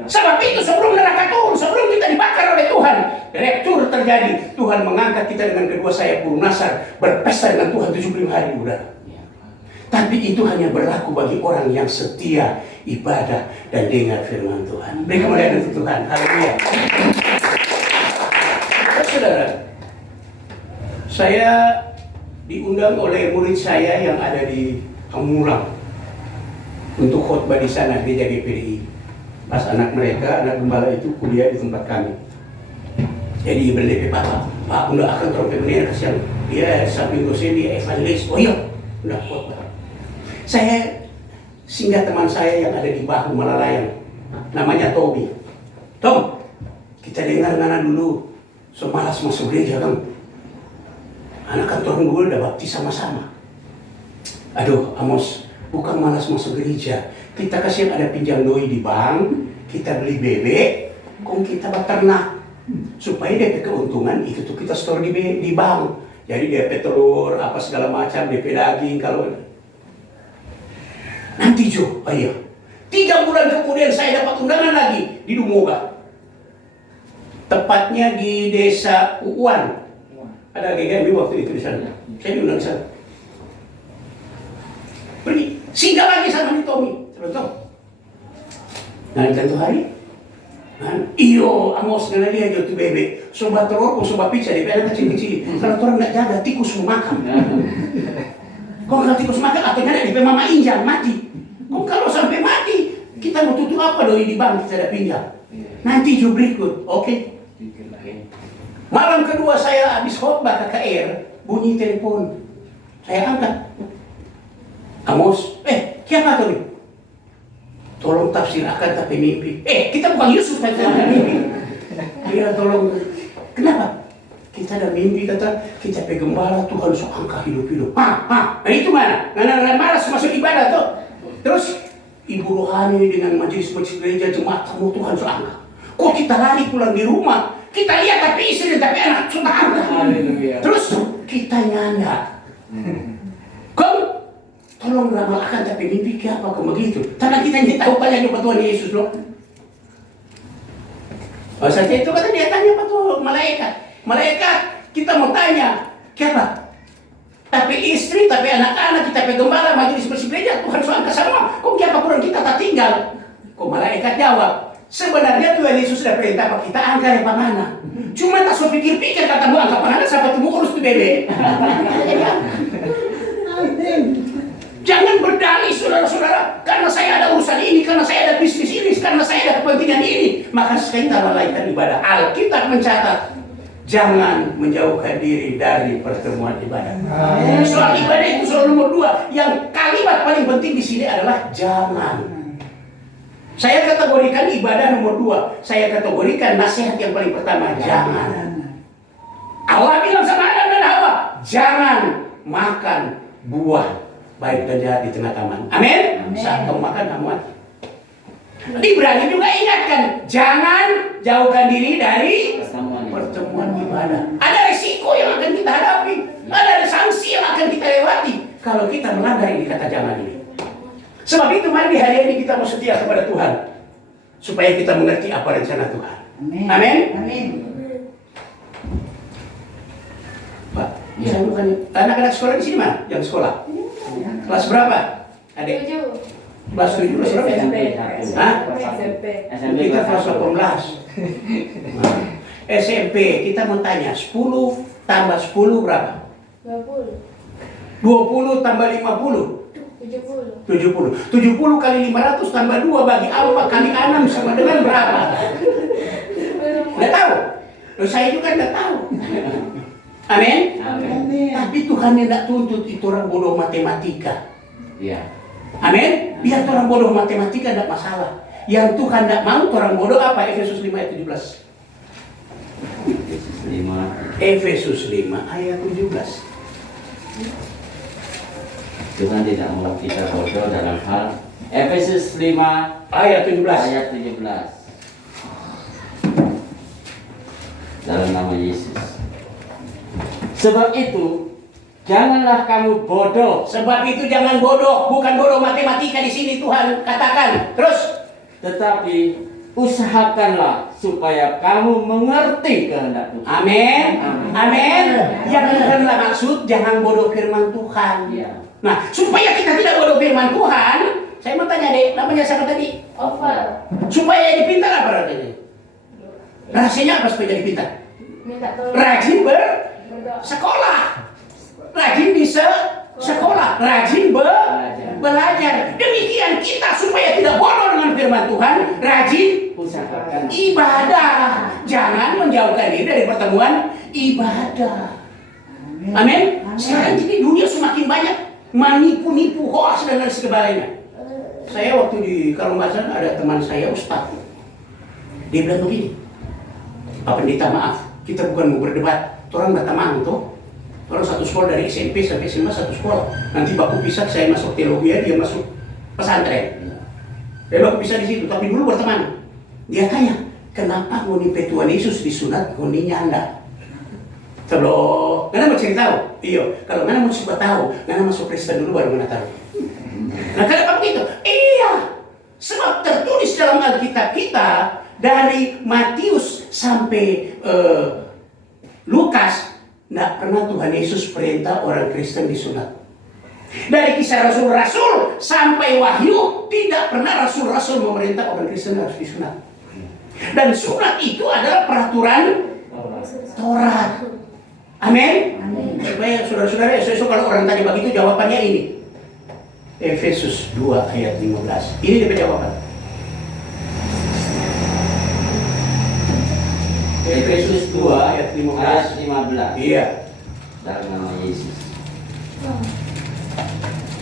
Sebab itu sebelum neraka turun, sebelum kita dibakar oleh Tuhan, rapture terjadi. Tuhan mengangkat kita dengan kedua sayap burung nasar, berpesta dengan Tuhan 75 hari udara. Tapi itu hanya berlaku bagi orang yang setia ibadah dan dengar firman Tuhan. Beri kemuliaan untuk Tuhan. Haleluya. Saudara, saya diundang oleh murid saya yang ada di Amurang untuk khotbah di sana di GPDI. Pas anak mereka, anak gembala itu kuliah di tempat kami. Jadi berdepe Pak udah akan trompet benar kasihan. Dia samping dosen dia evangelis. Oh iya, udah khotbah. Saya singgah teman saya yang ada di Bahu Malalayang, namanya Tobi. Tom, kita dengar nana dulu, semalas masuk gereja kan. Anak kantor gue udah baptis sama-sama. Aduh, Amos, bukan malas masuk gereja. Kita kasih ada pinjam doi di bank, kita beli bebek, kong kita beternak. Supaya DP keuntungan itu tuh kita store di bank. Jadi DP telur, apa segala macam, DP daging, kalau nanti Jo, ayo. 3 bulan kemudian saya dapat undangan lagi di Dumoga. Tepatnya di desa Uuan. Ada GGMI waktu itu di sana. Saya diundang di sana. Pergi, singgah lagi sama nih Tommy. Terus nah, itu hari. Iyo, Amos ngana dia jual tu bebek. Sobat telur, sobat pizza, dia ada kecil-kecil. Kalau orang nak jaga, tikus mau makan. Kau nggak tikus makan atau nyari di mama injang mati. Kau kalau sampai mati, kita mau tutup apa doi di bank kita ada pinjam. Nanti jauh berikut, oke? Malam kedua saya habis khotbah KKR, bunyi telepon. Saya angkat. Amos, siapa tuh nih? Tolong tafsirkan tapi mimpi. Kita bukan Yusuf tapi mimpi. Dia tolong. Kenapa? Kita ada mimpi kata kita gembala Tuhan so angka hidup. Nah itu mana? Nggak malas masuk ibadah tuh. Terus ibu rohani dengan majelis gereja jemaat kamu Tuhan so angka. Kok kita lari pulang di rumah? Kita lihat tapi istri tapi anak sudah angka. Terus kita nyanda. Kau tolong ramalkan tapi mimpi ke apa kau begitu? Karena kita tidak tahu kan yang Tuhan Yesus loh. Saja itu kata dia tanya apa tuh malaikat. Malaikat kita mau tanya siapa? Tapi istri, tapi anak-anak kita gembala majelis bersih gereja Tuhan so angka semua. Kok siapa kurang kita tak tinggal? Kok malaikat jawab? Sebenarnya Tuhan Yesus sudah perintah apa kita angka yang mana? Cuma tak so pikir-pikir kata mu angka mana sampai temu urus tuh bebe. Jangan berdalih saudara-saudara, karena saya ada urusan ini, karena saya ada bisnis ini, karena saya ada kepentingan ini, maka kita lalaikan ibadah. Alkitab mencatat, jangan menjauhkan diri dari pertemuan ibadah. Soal ibadah itu soal nomor 2. Yang kalimat paling penting di sini adalah jangan. Saya kategorikan ibadah nomor 2. Saya kategorikan nasihat yang paling pertama, jangan. Allah bilang sama Adam dan Hawa, jangan makan buah baik dan jahat di tengah taman. Amin. Saat kamu makan kamu mati. Ibrani juga ingatkan, jangan jauhkan diri dari pertemuan ibadah. Ada resiko yang akan kita hadapi, ada sanksi yang akan kita lewati kalau kita melanggar ini kata jangan ini. Sebab itu mari hari ini kita mau setia kepada Tuhan supaya kita mengerti apa rencana Tuhan. Amin. Amin. Pak, saya bukan anak-anak sekolah di sini mana? Yang sekolah? Kelas berapa? Adik? 7. Kelas 7 kelas berapa? Hah? SMP. Kita kelas 18. SMP kita mau tanya 10 tambah 10 berapa? 20. 20 tambah 50 70. 70 kali 500 tambah 2 bagi 4 kali 6 sama dengan berapa? Nggak tahu? Loh, saya juga nggak tahu. Amin? Tapi Tuhan yang tidak tuntut itu orang bodoh matematika. Iya. Amin? Biar orang bodoh matematika tidak masalah. Yang Tuhan tidak mau orang bodoh apa? Efesus 5 ayat 17. Efesus 5 ayat 17. Tuhan tidak mau kita bodoh dalam hal Efesus 5 ayat 17. ayat 17. Dalam nama Yesus. Sebab itu janganlah kamu bodoh. Sebab itu jangan bodoh, bukan bodoh matematika di sini Tuhan katakan. Terus, Tetapi usahakanlah supaya kamu mengerti kehendak Tuhan. amin, amin. Yang bukanlah maksud jangan bodoh firman Tuhan. Iya. Nah, supaya kita tidak bodoh firman Tuhan, saya mau tanya deh, namanya siapa tadi? Over. Supaya jadi pintar apa rasanya? Rahasianya apa supaya jadi pintar? Minta tolong. Rajin Berdoa. bersekolah, rajin bisa sekolah, rajin belajar. Demikian kita supaya tidak bodoh dengan firman Tuhan, rajin Usahakan. ibadah. Jangan menjauhkan diri dari pertemuan ibadah. Amin. Sekarang jadi dunia semakin banyak menipu-nipu, hoax dan lain sebagainya. Saya waktu di Kalungbasan ada teman saya Ustaz. Dia bilang begini, Pak Pendeta maaf, kita bukan mau berdebat. Orang batamang tuh, orang satu sekolah dari SMP sampai SMA satu sekolah. Nanti baku pisah, saya masuk teologi, dia masuk pesantren. Dia baku pisah di situ, tapi dulu berteman. Dia tanya, kenapa ngoni Tuhan Yesus disunat ngoni nyanda? Kalau ngana mau cari tahu, iya. Kalau ngana mau coba tahu, ngana masuk Kristen dulu baru ngana tahu. Nah kenapa begitu? Iya, sebab tertulis dalam Alkitab kita dari Matius sampai Lukas, tidak pernah Tuhan Yesus perintah orang Kristen disunat. Dari kisah Rasul-Rasul sampai Wahyu, tidak pernah Rasul-Rasul memerintah orang Kristen harus disunat. Dan sunat itu adalah peraturan Taurat. Amin. Supaya saudara-saudara, esok kalau orang tanya begitu jawabannya ini. Efesus 2 ayat 15. Ini dia jawaban. Efesus 2 ayat 15. ayat 15. Iya. Dalam nama Yesus.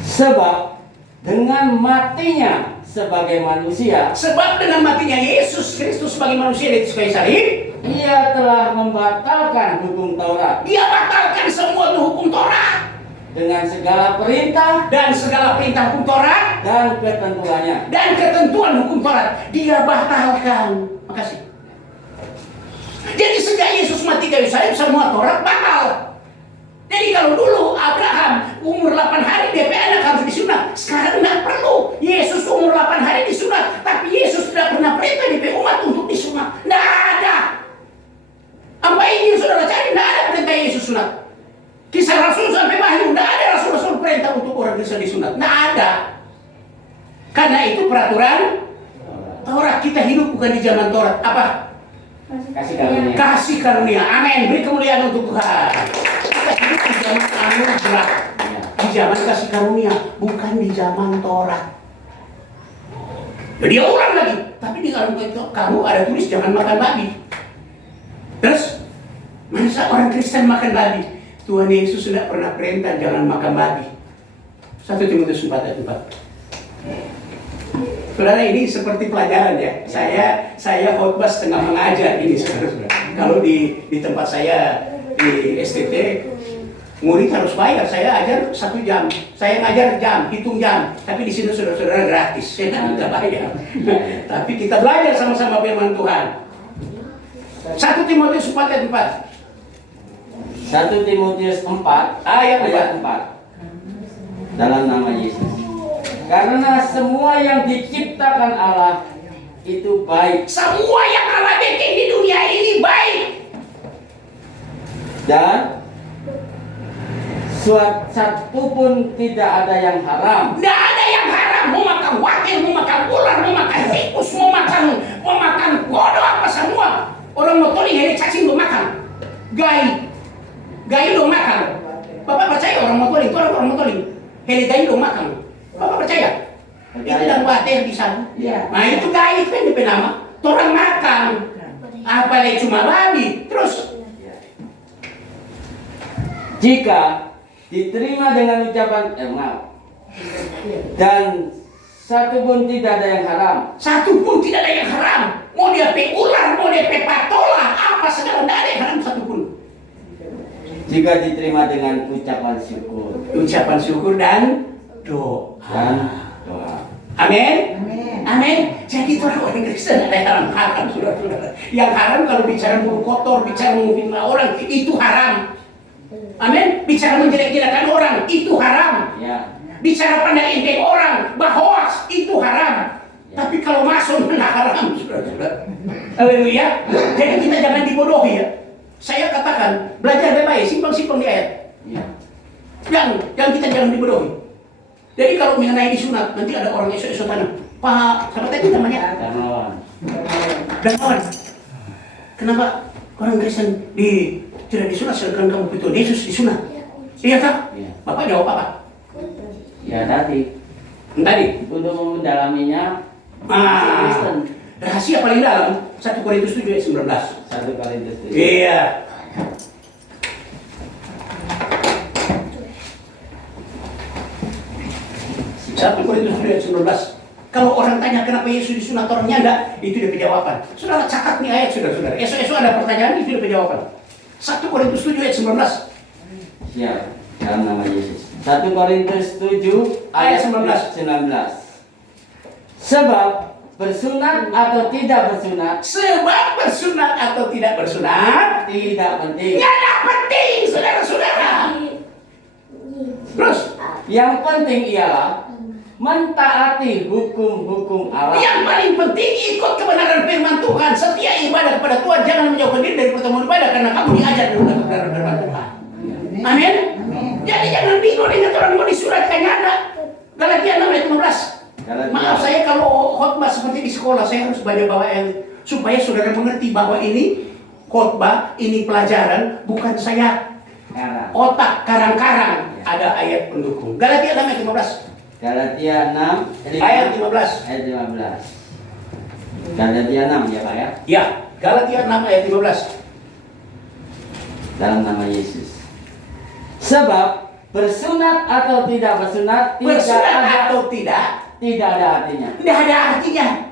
Sebab dengan matinya sebagai manusia, Sebab dengan matinya Yesus Kristus sebagai manusia di atas kayu salib, ia telah membatalkan hukum Taurat dia batalkan semua itu hukum Taurat dengan segala perintah dan segala perintah hukum Taurat dan ketentuannya. dan ketentuan hukum Taurat. Dia batalkan. Makasih. Jadi sejak Yesus mati kayu salib, semua Taurat batal. Jadi kalau dulu Abraham umur 8 hari DP anak harus disunat, sekarang tidak perlu. Yesus umur 8 hari disunat, tapi Yesus tidak pernah perintah DP umat untuk disunat. Tidak ada. Apa ini saudara cari? Tidak ada perintah Yesus sunat. Kisah Rasul sampai Wahyu, tidak ada Rasul-Rasul perintah untuk orang Kristen disunat. Tidak ada. Karena itu peraturan Taurat. Kita hidup bukan di zaman Taurat. Apa? Kasih karunia. Kasih karunia. Amin. Beri kemuliaan untuk Tuhan. Kita hidup di zaman anugerah. Di zaman kasih karunia, bukan di zaman Taurat. Jadi dia ulang lagi. Tapi di dalam kamu ada tulis jangan makan babi. Terus, masa orang Kristen makan babi? Tuhan Yesus tidak pernah perintah jangan makan babi. 1 Timotius 4 ayat 4. Saudara, ini seperti pelajaran ya. Saya khotbah setengah mengajar ini, saudara-saudara. Kalau di tempat saya di STT, murid harus bayar. Saya ajar 1 jam, saya ngajar jam, hitung jam. Tapi di sini saudara-saudara gratis, saya nggak minta bayar. Tapi kita belajar sama-sama firman Tuhan. 1 Timotius 4 ayat 4. 1 Timotius 4 Ayat ayat 4. Dalam nama Yesus. Karena semua yang diciptakan Allah itu baik, Semua yang Allah bikin di dunia ini baik. dan satu pun tidak ada yang haram. Tidak ada yang haram. Mau makan wakil, mau makan ular, mau makan tikus, mau makan kodok, apa semua. Orang mau toling, ini cacing mau makan. Gai dong makan. Bapak percaya orang mau toling, orang mau toling. Ini gai dong makan. Bapak percaya? Itu dan water di sana. Ya. Nah itu gai itu kan DP nama. Orang makan. Apalagi cuma babi. Terus Jika diterima dengan ucapan maaf, dan satu pun tidak ada yang haram. satu pun tidak ada yang haram. Mau dia pe ular, mau dia pe patola, apa segala tidak ada yang haram satu pun. Jika diterima dengan ucapan syukur Ucapan syukur dan doa. Amin. Amin. Jadi itu orang Kristen ada yang haram, saudara-saudara. Yang haram kalau bicara mulut kotor, bicara memfitnah orang, itu haram. Amin. Bicara menjelek-jelekan orang, itu haram. Ya. Bicara pandai enteng orang, bahwas, itu haram. Tapi kalau masuk mana haram, saudara-saudara. Haleluya. Jadi kita jangan dibodohi ya. Saya katakan, belajar baik-baik, simpang-simpang di ayat. Ya. Yang kita jangan dibodohi. Jadi kalau mengenai disunat, nanti ada orang esok-esok tanah. Pak, siapa tadi namanya? Darmawan. Kenapa orang Kristen tidak disunat sedangkan kamu betul Yesus disunat? Iya tak? Iya. Bapak jawab apa? Ya tadi Tadi. untuk mendalaminya Ah, rahasia paling dalam 1 Korintus 7 ayat 19. 1 Korintus 7. Iya. Satu Korintus 7 ayat 19. Kalau orang tanya kenapa Yesus disunat orangnya enggak, itu dia jawaban. Saudara catat nih ayat, saudara-saudara. Esok-esok ada pertanyaan, itu dia jawaban. 1 Korintus 7 ayat 19. Siap. Dalam nama Yesus. 1 Korintus 7 ayat 19. Sebab bersunat atau tidak bersunat Sebab bersunat atau tidak bersunat tidak penting. tidak penting, saudara-saudara. Terus, Yang penting ialah mentaati hukum-hukum Allah. yang paling penting ikut kebenaran firman Tuhan. Setia ibadah kepada Tuhan. Jangan menjauhkan diri dari pertemuan ibadah karena kamu diajar dengan kebenaran firman Tuhan. Amin. Jadi jangan bingung ingat orang mau disuratkannya ada. Galatia 6 ayat 15. Maaf saya kalau khotbah seperti di sekolah saya harus bawa yang supaya saudara mengerti bahwa ini khotbah, ini pelajaran, bukan saya Karang. Otak karang-karang ada ayat pendukung. Galatia 6 ayat 15. Galatia 6 Ayat 15. ayat 15. Galatia 6 ya Pak ya. Ya, Galatia 6 ayat 15. Dalam nama Yesus. Sebab bersunat atau tidak bersunat Bersunat atau tidak ada artinya. tidak ada artinya.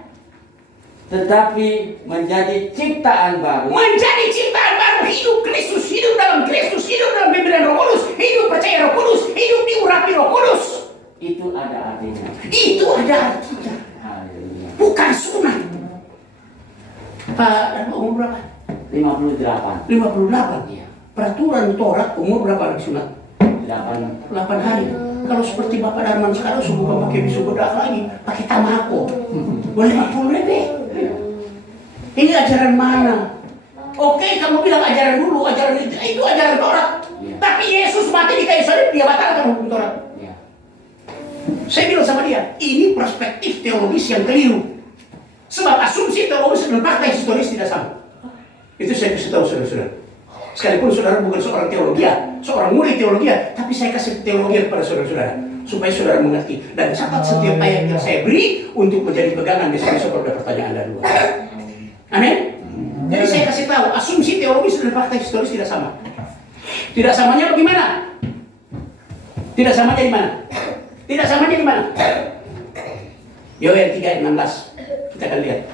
Tetapi menjadi ciptaan baru. Menjadi ciptaan baru, hidup Kristus, hidup dalam Kristus, hidup dalam pimpinan Roh Kudus, hidup percaya Roh Kudus, hidup diurapi Roh Kudus. Itu ada artinya. Itu ada artinya. Haleluya. Bukan sunat. Pak, umur berapa? 58. 58. Iya. Peraturan Taurat umur berapa lagi sunat? 8. 8 hari. Kalau seperti Bapak Darman sekarang bukan pakai bisu bedak lagi, pakai tamako. Boleh 50 lebih. Ini ajaran mana? Oke, kamu bilang ajaran dulu, ajaran itu ajaran Taurat. Iya. Tapi Yesus mati di kayu salib, dia batalkan hukum Taurat. Ya. Saya bilang sama dia, ini perspektif teologis yang keliru. Sebab asumsi teologis dan fakta historis tidak sama. Itu saya kasih tahu saudara-saudara. Sekalipun saudara bukan seorang teologi, seorang murid teologi, tapi saya kasih teologi kepada saudara-saudara supaya saudara mengerti dan catat setiap ayat yang saya beri untuk menjadi pegangan besok-besok kalau ada pertanyaan Anda dua. Amin. Jadi saya kasih tahu asumsi teologis dan fakta historis tidak sama. Tidak samanya bagaimana? Tidak samanya di mana? Tidak samanya di mana? Yoel 3 ayat 16. Kita akan lihat.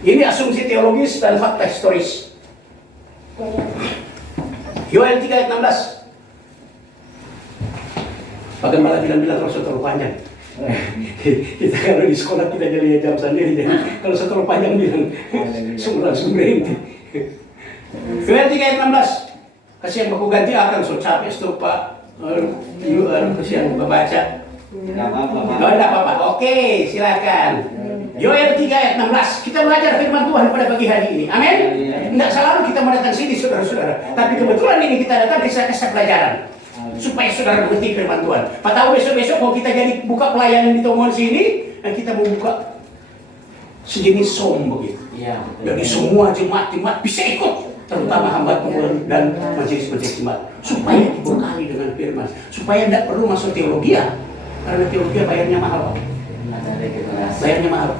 Ini asumsi teologis dan fakta historis. Yoel 3 ayat 16. Bahkan malah bilang-bilang kalau terlalu panjang. Kita kalau di sekolah kita jadi jam sendiri. Kalau terlalu panjang bilang langsung berhenti. Yoel 3 ayat 16. Kasihan aku ganti akan so capek itu Pak. Kasihan membaca. Enggak apa-apa, Pak. Tidak apa-apa. Oke, silakan. Yoel 3 ayat 16. Kita belajar firman Tuhan pada pagi hari ini. Amin. Tidak selalu kita datang sini saudara-saudara. Tapi kebetulan ini kita datang bisa kasih pelajaran. Supaya saudara mengerti firman Tuhan. Pak tahu besok-besok mau kita jadi buka pelayanan di Tomohon sini, dan kita mau buka sejenis som begitu. Iya, betul. Jadi semua jemaat-jemaat bisa ikut, terutama hamba Tuhan dan majelis-majelis jemaat, supaya dibekali dengan firman, supaya tidak perlu masuk teologi, karena teologi bayarnya mahal, Pak. Ada regenerasi. Bayarnya mahal.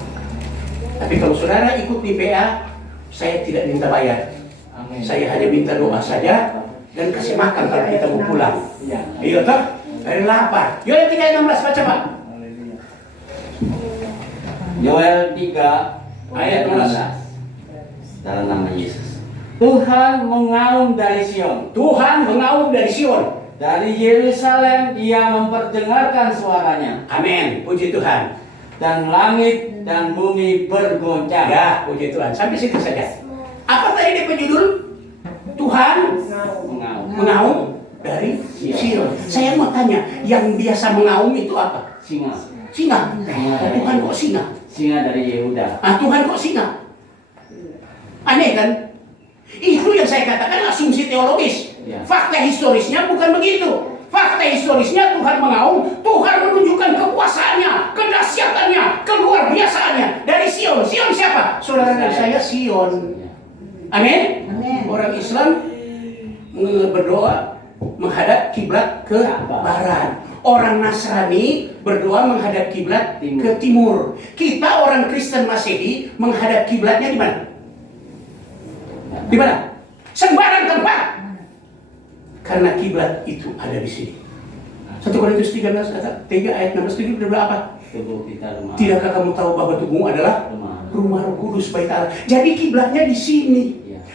Tapi kalau saudara ikut di PA, saya tidak minta bayar. Amin. Saya hanya minta doa saja dan kasih makan kalau kita mau pulang. Iya. Iya toh? Dari lapar. Yoel 3 ayat 16 baca Pak. Yoel 3 ayat 16. Dalam nama Yesus. Tuhan mengaum dari Sion. Tuhan mengaum dari Sion. Dari Yerusalem dia memperdengarkan suaranya. Amin. Puji Tuhan. Dan langit dan bumi bergoncang. Ya, puji Tuhan. Sampai situ saja. Apa tadi dia penjudul? Tuhan Mengaum. mengaum dari Sion. Saya mau tanya, yang biasa mengaum itu apa? Singa. Singa. Oh, Tuhan kok singa? Singa dari Yehuda. Tuhan kok singa? Aneh kan? Itu yang saya katakan asumsi teologis. Ya. Fakta historisnya bukan begitu. Fakta historisnya Tuhan mengaum, Tuhan menunjukkan kekuasaannya, kedahsyatannya, keluar biasaannya dari Sion. Sion siapa? Saudara dan saya Sion. Amin. Orang Islam berdoa menghadap kiblat ke barat. Orang Nasrani berdoa menghadap kiblat ke timur. Kita orang Kristen Masehi menghadap kiblatnya di mana? Di mana? Sembarang tempat. Karena kiblat itu ada di sini. 1 Korintus 3 ayat 16 berdoa apa? Tubuh kita rumah. Tidakkah kamu tahu bahwa tubuhmu adalah rumah Roh Kudus bait Allah? Jadi kiblatnya di sini.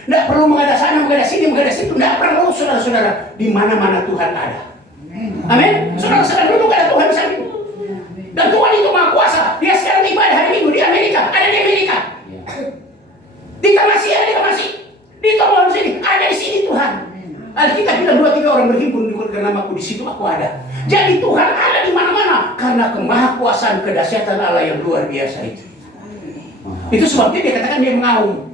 Tidak perlu menghadap sana, menghadap sini, menghadap situ. Tidak perlu, saudara-saudara. Di mana-mana Tuhan ada. Amin. Saudara-saudara dulu ada Tuhan di sana. Dan Tuhan itu Maha Kuasa. Dia sekarang ibadah hari Minggu di Amerika. Ada di Amerika. Di Kamasi ada di Kamasi. Di Tomohon sini ada di sini Tuhan. Alkitab bilang 2-3 orang berhimpun di namaku, di situ aku ada. Jadi Tuhan ada di mana-mana karena kemahakuasaan kedahsyatan Allah yang luar biasa itu. Itu sebabnya dia katakan dia mengaum.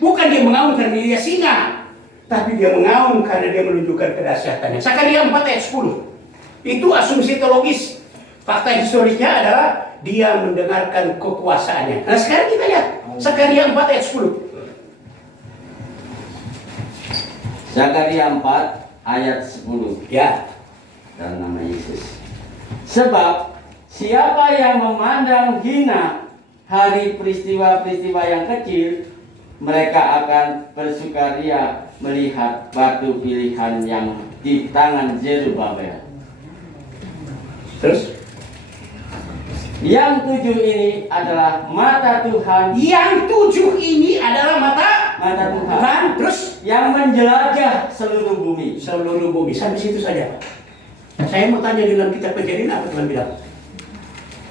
Bukan dia mengaum karena dia singa, tapi dia mengaum karena dia menunjukkan kedahsyatannya. Zakaria 4 ayat 10. Itu asumsi teologis. Fakta historisnya adalah dia mendengarkan kekuasaannya. Nah sekarang kita lihat Zakaria 4 ayat 10. Zakaria 4 ayat 10. Ya. Dalam nama Yesus. Sebab siapa yang memandang hina hari peristiwa-peristiwa yang kecil, mereka akan bersukaria melihat batu pilihan yang di tangan Zerubabel. Terus? Yang 7 ini adalah mata Tuhan. Yang 7 ini adalah mata Mata Tuhan Tuhan. Terus yang menjelajah seluruh bumi. seluruh bumi. Sampai situ saja. Saya mau tanya di dalam kitab Kejadian apa Tuhan bilang?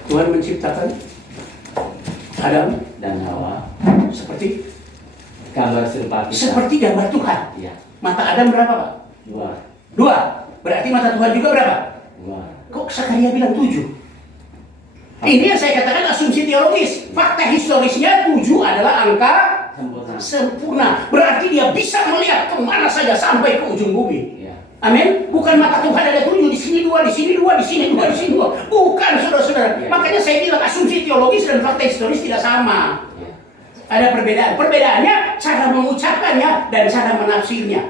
Tuhan menciptakan Adam Dan Hawa seperti gambar serupa kita. seperti gambar Tuhan. Iya, Mata Adam berapa, Pak? 2. 2. Berarti mata Tuhan juga berapa? 2. Kok Zakaria bilang 7? Ini yang saya katakan asumsi teologis. Fakta historisnya 7 adalah angka Sempurna. sempurna. Berarti dia bisa melihat kemana saja sampai ke ujung bumi. Iya. Amin. Bukan mata Tuhan ada 7 di sini 2, di sini 2, di sini 2, di sini 2. Bukan, saudara-saudara. Ya. Makanya saya bilang asumsi teologis dan fakta historis tidak sama. Iya. Ada perbedaan. Perbedaannya cara mengucapkannya dan cara menafsirnya.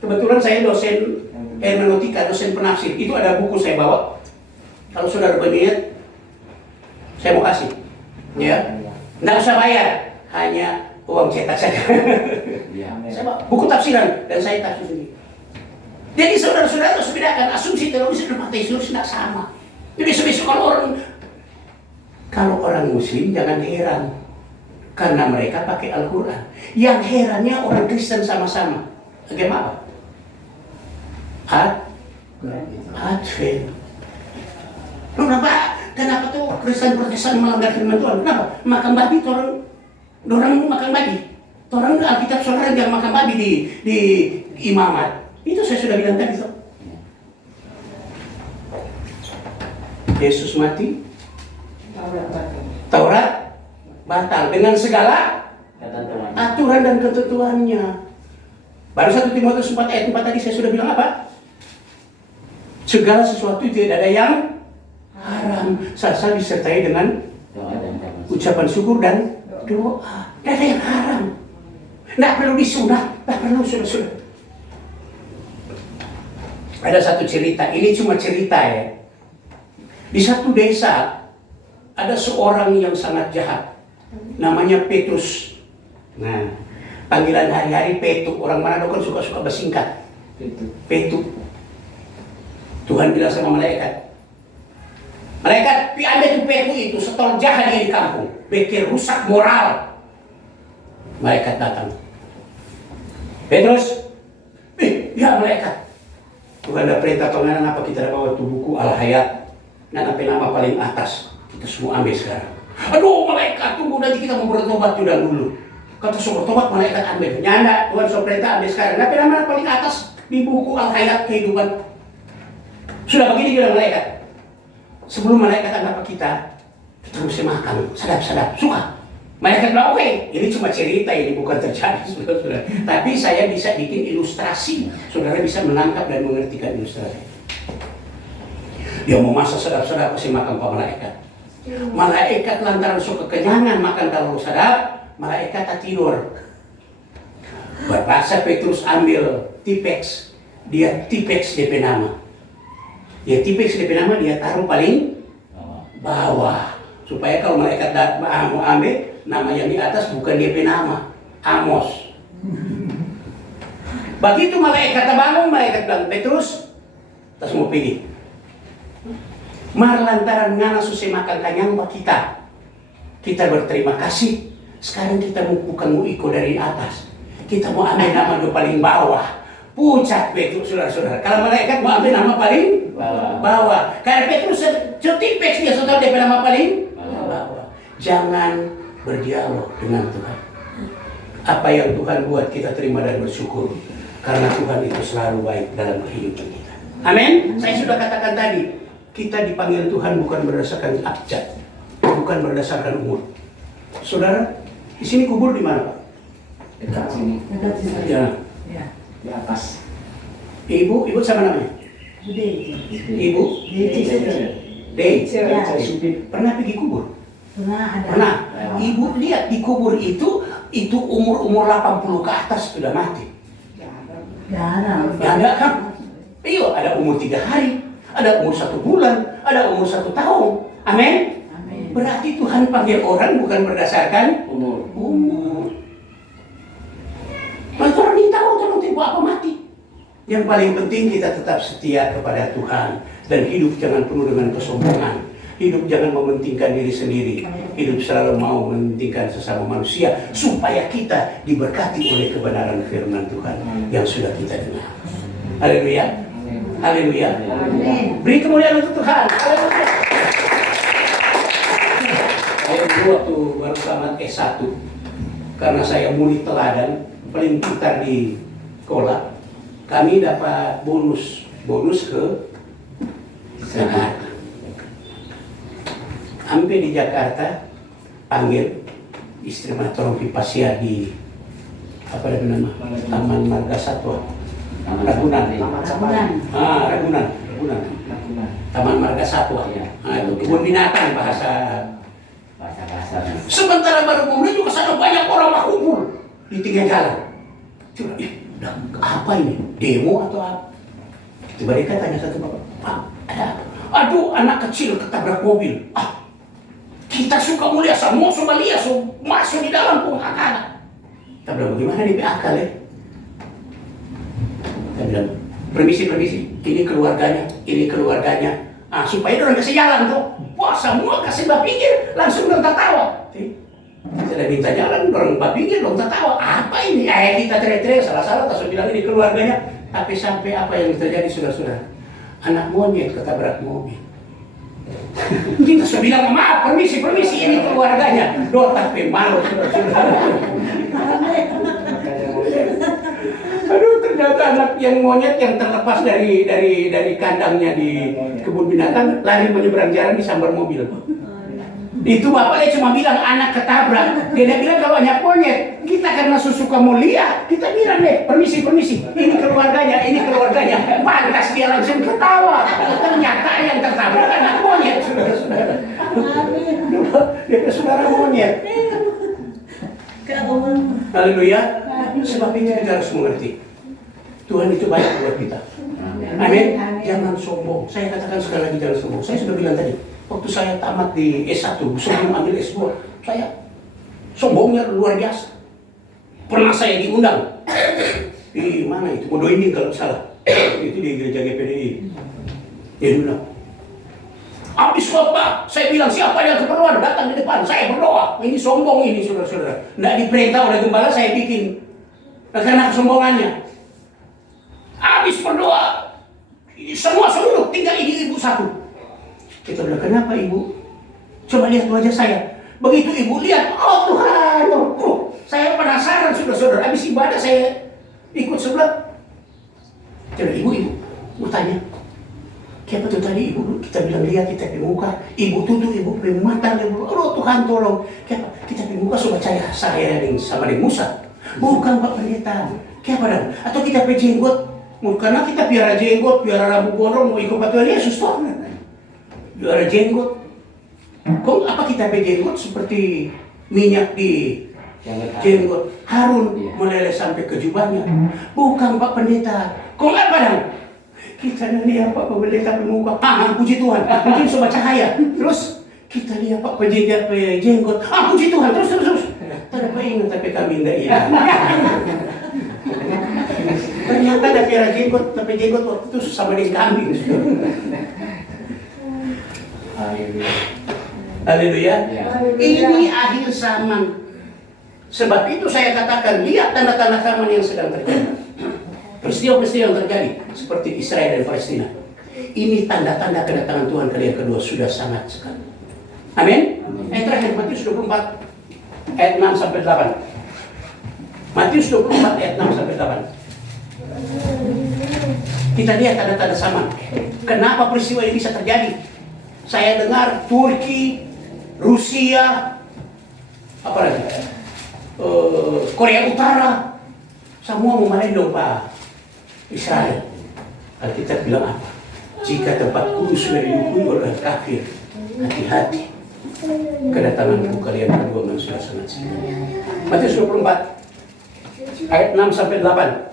Kebetulan saya dosen hermeneutika, dosen penafsir. Itu ada buku saya bawa. Kalau saudara berniat, saya mau kasih. Ya. Nggak usah bayar, hanya uang cetak saja. Iya. Saya bawa buku tafsiran dan saya tafsir sendiri. Jadi saudara-saudara harus bedakan asumsi teologis dan fakta historis tidak sama. Jadi besok-besok kalau orang Muslim jangan heran karena mereka pakai Al-Quran. Yang herannya orang Kristen sama-sama. Bagaimana? Advent. Kenapa tuh Kristen Protestan melanggar firman Tuhan? Kenapa? Makan babi, orang makan babi. Orang Alkitab saudara yang makan babi di imamat. Itu saya sudah bilang tadi. Yesus mati, Taurat batal dengan segala Ketentuan. aturan dan ketentuannya. Baru 1 Timotius 4 ayat 4 tadi saya sudah bilang apa? Segala sesuatu tidak ada yang haram, asal disertai dengan Doa dan damai. ucapan syukur dan doa. Tidak ada yang haram. Tidak perlu disunat, tidak perlu sudah. Ada satu cerita, ini cuma cerita ya. Di satu desa ada seorang yang sangat jahat, namanya Petrus. Nah, panggilan hari-hari Petu. Orang Manado kan suka-suka bersingkat. Petu. Tuhan bilang sama malaikat, malaikat, ambil tuh Petu itu, setor jahat dia di kampung, bikin rusak moral. Malaikat datang. Petrus, ya malaikat. Tuhan ada perintah penganan apa kita bawa tuh buku Al-Hayat. Dan apa nama paling atas, kita semua ambil sekarang. Aduh malaikat, tunggu nanti kita mau bertobat dulu. Kata suruh bertobat, malaikat ambil. Nyanda, Tuhan suruh perintah ambil sekarang. Tapi nama paling atas di buku Al-Hayat kehidupan. Sudah begini juga malaikat. Sebelum malaikat anggap kita mesti makan, sadap-sadap, suka. Malaikat bilang, oke, ini cuma cerita, ini bukan terjadi, saudara. Tapi saya bisa bikin ilustrasi, saudara bisa menangkap dan mengertikan ilustrasi. Dia mau masak sadap-sadap, pasti makan Pak malaikat. Malaikat lantaran suka kenyangan makan terlalu sadap, malaikat tak tidur. Berpaksa Petrus ambil Tipex, dia Tipex DP nama. Dia Tipex DP nama, dia taruh paling bawah. Supaya kalau malaikat mau ambil, nama yang di atas bukan DP nama, Amos. Begitu malaikat terbangun, malaikat bilang, Petrus, kita semua pergi. Lantaran ngana susah makan kanyang buat kita berterima kasih. Sekarang kita bukan mau ikut dari atas, kita mau ambil nama yang paling bawah. Pucat Petrus, saudara-saudara. Kalau malaikat mau ambil nama paling bawah. Karena Petrus Tipex dia sudah DP nama paling bawah. Jangan berdialog dengan Tuhan. Apa yang Tuhan buat kita terima dan bersyukur. Karena Tuhan itu selalu baik dalam kehidupan kita. Amin. Saya sudah katakan tadi, kita dipanggil Tuhan bukan berdasarkan abjad, bukan berdasarkan umur. Saudara, di sini kubur di mana, Pak? Dekat sini. Dekat sini. Ya. Ya. Di atas. Ibu sama namanya? Ibu? Dei. Ya. Pernah pergi kubur? Pernah ada. Pernah. Ibu lihat di kubur itu umur 80 ke atas sudah mati. Jarang. Ya enggak kan? Iya, ada umur 3 hari, ada umur 1 bulan, ada umur 1 tahun. Amin. Amin. Berarti Tuhan panggil orang bukan berdasarkan umur. Kalau orang ini tahu tolong tiba apa mati. Yang paling penting kita tetap setia kepada Tuhan dan hidup jangan penuh dengan kesombongan. Hidup jangan mementingkan diri sendiri. Hidup selalu mau mementingkan sesama manusia supaya kita diberkati oleh kebenaran firman Tuhan yang sudah kita dengar. Haleluya. Haleluya. Amin. Beri kemuliaan untuk Tuhan. Haleluya. Saya dulu waktu baru tamat S1, karena saya murid teladan, paling pintar di sekolah, kami dapat bonus ke Jakarta. Sampai di Jakarta, panggil istri tolong Pasya di apa nama Taman Marga Satwa, Ragunan. Ragunan. Taman Marga Satwa. Itu kebun binatang bahasa. Sementara baru mulai juga sana banyak orang berkumpul di tengah jalan. Coba, apa ini? Demo atau apa? Tiba dia tanya satu bapak, Pak, ada apa? Aduh, anak kecil ketabrak mobil. Kita suka mulia semua Somalia, masuk di dalam pun anak. Kita bilang, bagaimana nih akal ya? Kita bilang, permisi, ini keluarganya. Supaya orang kasih jalan tuh. Wah, semua kasih berpikir, langsung dong tertawa. Saya minta jalan, orang berpikir dong tertawa. Apa ini? Kita teriak-teriak, salah-salah, tak bilang ini keluarganya. Tapi sampai apa yang terjadi, saudara-saudara? Anak monyet ketabrak mobil. Kita sudah bilang, maaf, permisi, ini keluarganya. Doa tapi malu, saudara-saudara. Aduh, ternyata anak yang monyet yang terlepas dari kandangnya di kebun binatang lari menyeberang jalan disambar mobil. Itu bapaknya cuma bilang anak ketabrak. Dia bilang kalau anak monyet, kita karena suka mulia, kita bilang deh, permisi, ini keluarganya. Pantas dia langsung ketawa. Ternyata yang tertabrak anak monyet, saudara-saudara. Dia saudara monyet. Haleluya. Sebab itu kita harus mengerti Tuhan itu baik buat kita. Amin. Jangan sombong. Saya katakan sekali lagi jangan sombong. Saya sudah bilang tadi, waktu saya tamat di S1 sebelum ambil S2, saya sombongnya luar biasa. Pernah saya diundang di mana itu? Modo ini kalau salah. Itu di gereja GPDI. Dia bilang, habis khotbah, saya bilang siapa yang keperluan datang di depan, saya berdoa. Ini sombong ini, saudara-saudara. Tidak diperintah oleh gembala, saya bikin. Karena kesombongannya. Habis berdoa, semua seluruh tinggal ibu satu. Kita bilang, kenapa ibu? Coba lihat wajah saya. Begitu ibu lihat, oh Tuhan, saya penasaran, saudara-saudara. Habis ibadah saya ikut sebelah. Jadi ibu, mau tanya. Siapa tuh tadi ibu? Kita bilang lihat kita di muka. Ibu tutup, ibu mata, ibu. Oh Tuhan tolong. Kita di muka coba saya sama dengan Musa. Bukan Pak Pendeta. Siapa dan? Atau kita jenggot. Karena kita piara jenggot, piara rambut gondrong, mau ikut Tuhan Yesus toh. Piara jenggot. Kok apa kita jenggot seperti minyak di jenggot Harun meleleh sampai ke jubahnya. Bukan Pak Pendeta. Kok apa dan? Kita lihat Pak Pendeta pemuka. Puji Tuhan. Mungkin sobat cahaya. Terus kita lihat Pak jenggot. Puji Tuhan. Terus. Tidak ingat tapi kami tidak ingat. Ternyata ada piara jenggot, tapi jenggot waktu itu sama dengan kambing. Haleluya. Ini akhir zaman. Sebab itu saya katakan, lihat tanda-tanda zaman yang sedang terjadi. Peristiwa-peristiwa yang terjadi seperti Israel dan Palestina. Ini tanda-tanda kedatangan Tuhan kali yang kedua sudah sangat sekali. Amin. Terakhir Matius 24 ayat 6 sampai 8. Matius 24 ayat 6 sampai 8. Kita lihat tanda-tanda zaman. Kenapa peristiwa ini bisa terjadi? Saya dengar Turki, Rusia, apa lagi? Korea Utara, semua memelendong Pak Israel. Alkitab bilang apa? Jika tempat kudus sudah diduduki oleh kafir, hati-hati. Kedatangan kalian kedua memang sudah sangat singkat. Matius 24 ayat 6 sampai 8.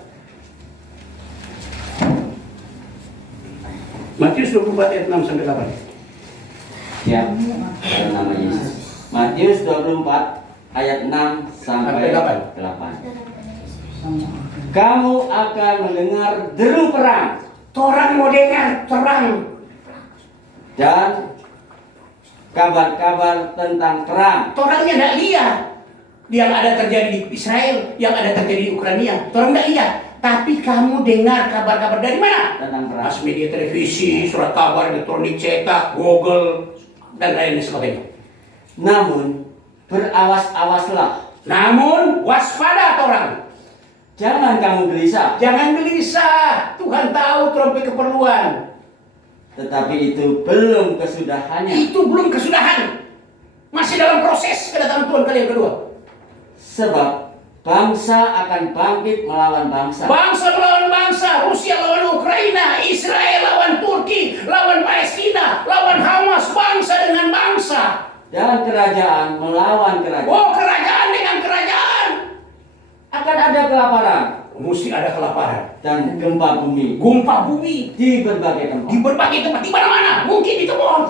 Matius 24 ayat 6 sampai 8. Ya, dalam nama Yesus. Matius 24 ayat 6 sampai 8. Kamu akan mendengar deru perang Orang mau dengar terang dan kabar-kabar tentang perang. orangnya tidak lihat yang ada terjadi di Israel, yang ada terjadi di Ukraina. Orang tidak lihat, tapi kamu dengar kabar-kabar dari mana? Tentang perang. Mas media televisi, surat kabar elektronik cetak, Google, dan lain sebagainya. Namun berawas-awaslah, Namun waspada orang. jangan kamu gelisah. Jangan gelisah. Tuhan tahu terlebih keperluan. Tetapi itu belum kesudahannya. Itu belum kesudahan. Masih dalam proses kedatangan Tuhan kali yang kedua. Sebab bangsa akan bangkit melawan bangsa. Bangsa melawan bangsa, Rusia lawan Ukraina, Israel lawan Turki, lawan Palestina, lawan Hamas, bangsa dengan bangsa. Dan kerajaan melawan kerajaan. Oh, kerajaan dengan kerajaan. Akan ada kelaparan Mesti ada kelaparan. dan gempa bumi Gempa bumi di berbagai tempat. di berbagai tempat, di mana-mana, mungkin di tempat.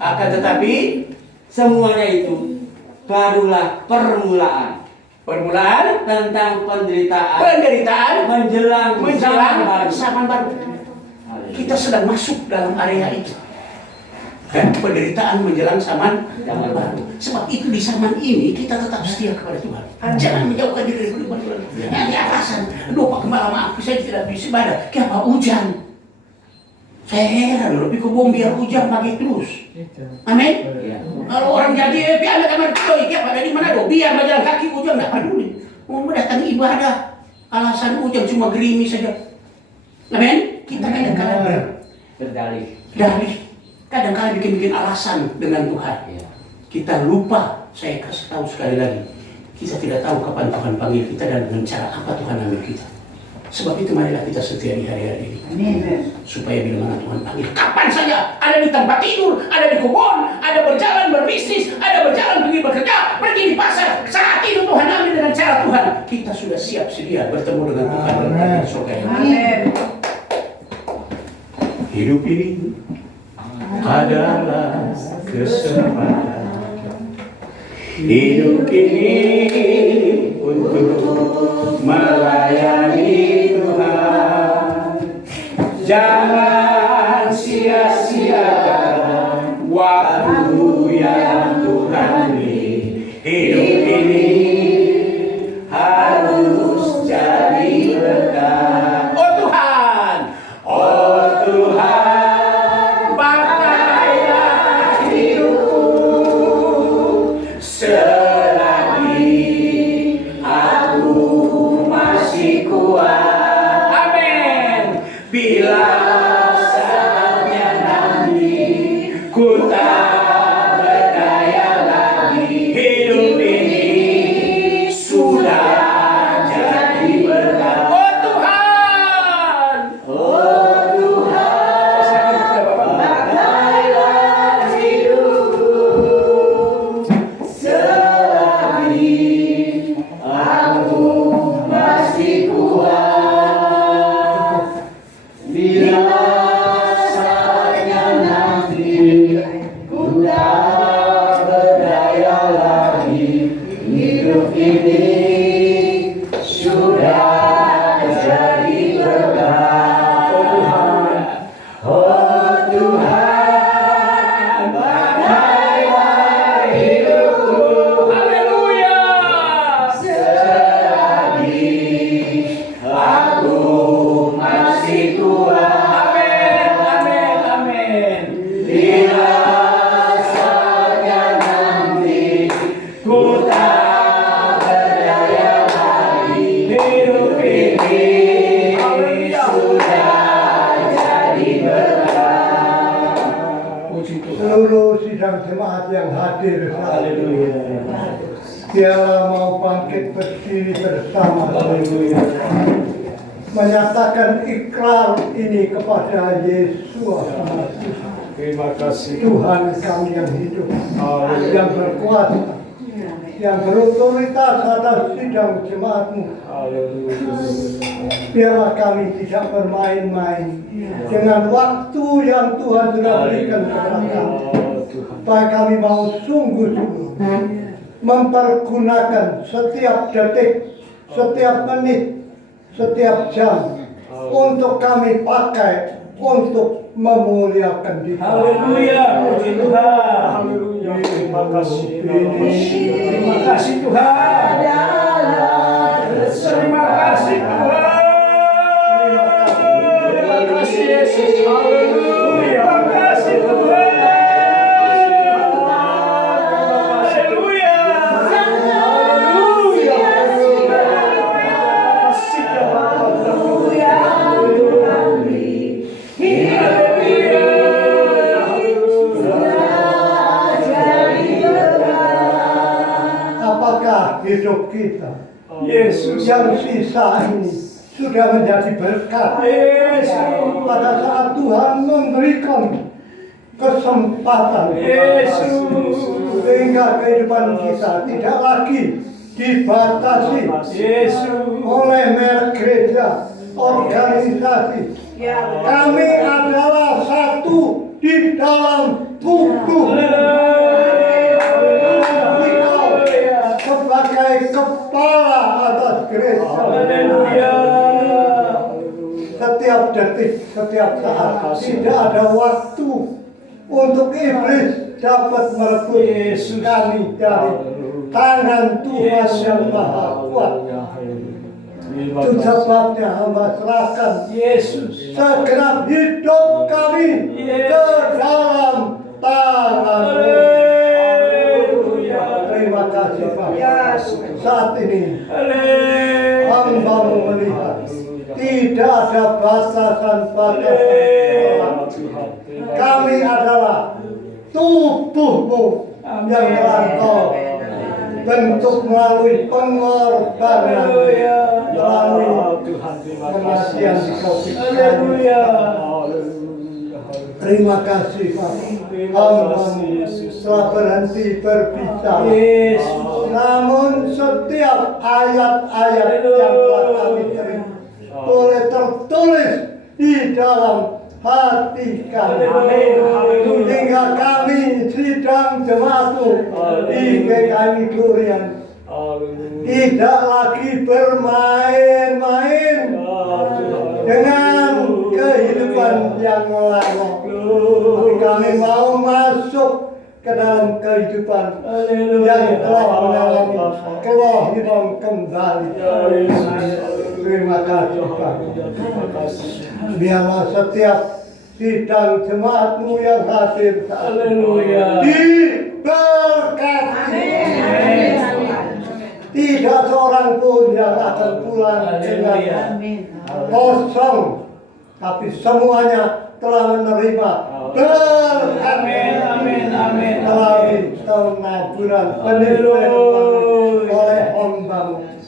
Akan tetapi semuanya itu barulah permulaan tentang penderitaan menjelang zaman baru. Kita sedang masuk dalam area itu. Kan penderitaan menjelang zaman baru. Sebab itu di zaman ini kita tetap setia kepada Tuhan. Jangan menjauhkan diri dari Tuhan. Yang alasan, aduh Pak Gembala maaf, saya tidak bisa ibadah. Kenapa hujan? Saya heran, lebih ke bom biar hujan pagi terus. Amin. Ya. Kalau orang jadi piala kamar koi, tiap ada di mana do? Biar berjalan kaki hujan nggak peduli. Mau mendatangi ibadah, alasan hujan cuma gerimis saja. Amin. Kita kadang-kadang berdalih. Kadang-kadang bikin alasan dengan Tuhan. Ya. Kita lupa, saya kasih tahu sekali lagi. Kita tidak tahu kapan Tuhan panggil kita dan dengan cara apa Tuhan ambil kita. Sebab itu marilah kita setia di hari-hari ini. Supaya bila mana Tuhan panggil, kapan saja, ada di tempat tidur, ada di kebun, ada berjalan berbisnis, ada berjalan pergi bekerja, pergi di pasar. Saat itu Tuhan ambil dengan cara Tuhan. Kita sudah siap sedia bertemu dengan Tuhan dalam surga. Hidup ini adalah kesempatan. Hidup ini untuk melayani Tuhan. Jangan sia-siakan waktu yang Tuhan beri. Hidup ini harus jadi berkah. Oh Tuhan, oh Tuhan, pakailah hidupku selagi aku masih kuat. Amin. Bila saatnya nanti ku tak berdaya lagi, hidup ini sudah jadi berkah. Oh Tuhan, oh Tuhan, pakailah hidupku selagi aku masih kuat. Bila saatnya nanti ku tak berdaya lagi, hidup ini sudah jadi berkah. Oh Tuhan, pakailah hidupku, haleluya, selagi aku masih kuat. Amin, amin, amin. Bila saatnya nanti ku tak berdaya lagi, hidup ini sudah jadi berkah. Seluruh sidang jemaat yang hadir saat ini, biarlah mau bangkit berdiri bersama, menyatakan ikrar ini kepada Yesus Terima kasih. Tuhan kami yang hidup, yang berkuasa, yang berotoritas atas sidang jemaatmu. Biarlah kami tidak bermain-main dengan waktu yang Tuhan sudah berikan kepada kami. Supaya kami mau sungguh-sungguh mempergunakan setiap detik, setiap menit, setiap jam untuk kami pakai untuk memuliakan Dia. Haleluya, puji Tuhan. Haleluya. Terima kasih. Terima kasih Tuhan. Terima kasih Tuhan. Terima kasih Yesus. Haleluya. Terima kasih Tuhan. Haleluya. Apakah hidup kita Yesus. yang sisa ini sudah menjadi berkat? Yesus. Pada saat Tuhan memberikan kesempatan Yesus. sehingga kehidupan kita tidak lagi dibatasi Yesus. oleh merek gereja, organisasi. Kami adalah satu di dalam tubuh. Engkau sebagai kepala atas gereja. Haleluya. Setiap detik, setiap saat, tidak ada waktu untuk iblis dapat merebut Yesus. kami dari tangan Tuhan yang Maha Kuat. Itu sebabnya hamba serahkan Yesus. segenap hidup kami ke dalam tangan-Mu. Haleluya. Terima kasih Pak. Saat ini Haleluya. hamba-Mu melihat tidak ada batasan-batasan. Kami adalah tubuh-Mu yang telah Kau bentuk melalui pengorbanan, melalui kematian di Kau berikan. Haleluya. Terima kasih Pak. Hamba-Mu telah berhenti berbicara. Yesus. Namun setiap ayat-ayat yang telah kami terima boleh tertulis di dalam hati kami. Hingga kami sidang jemaat-Mu di GKI Glorian tidak lagi bermain-main dengan kehidupan yang lain. Tapi kami mau masuk ke dalam kehidupan yang telah mengalami kelahiran kembali. Terima kasih Pak. Biarlah setiap sidang jemaat-Mu yang hadir saat ini Haleluya. diberkati. Tidak seorang pun yang akan pulang dengan kosong, tapi semuanya telah menerima berkat Amin. melalui tahunan bulan penuh oleh hamba-Mu.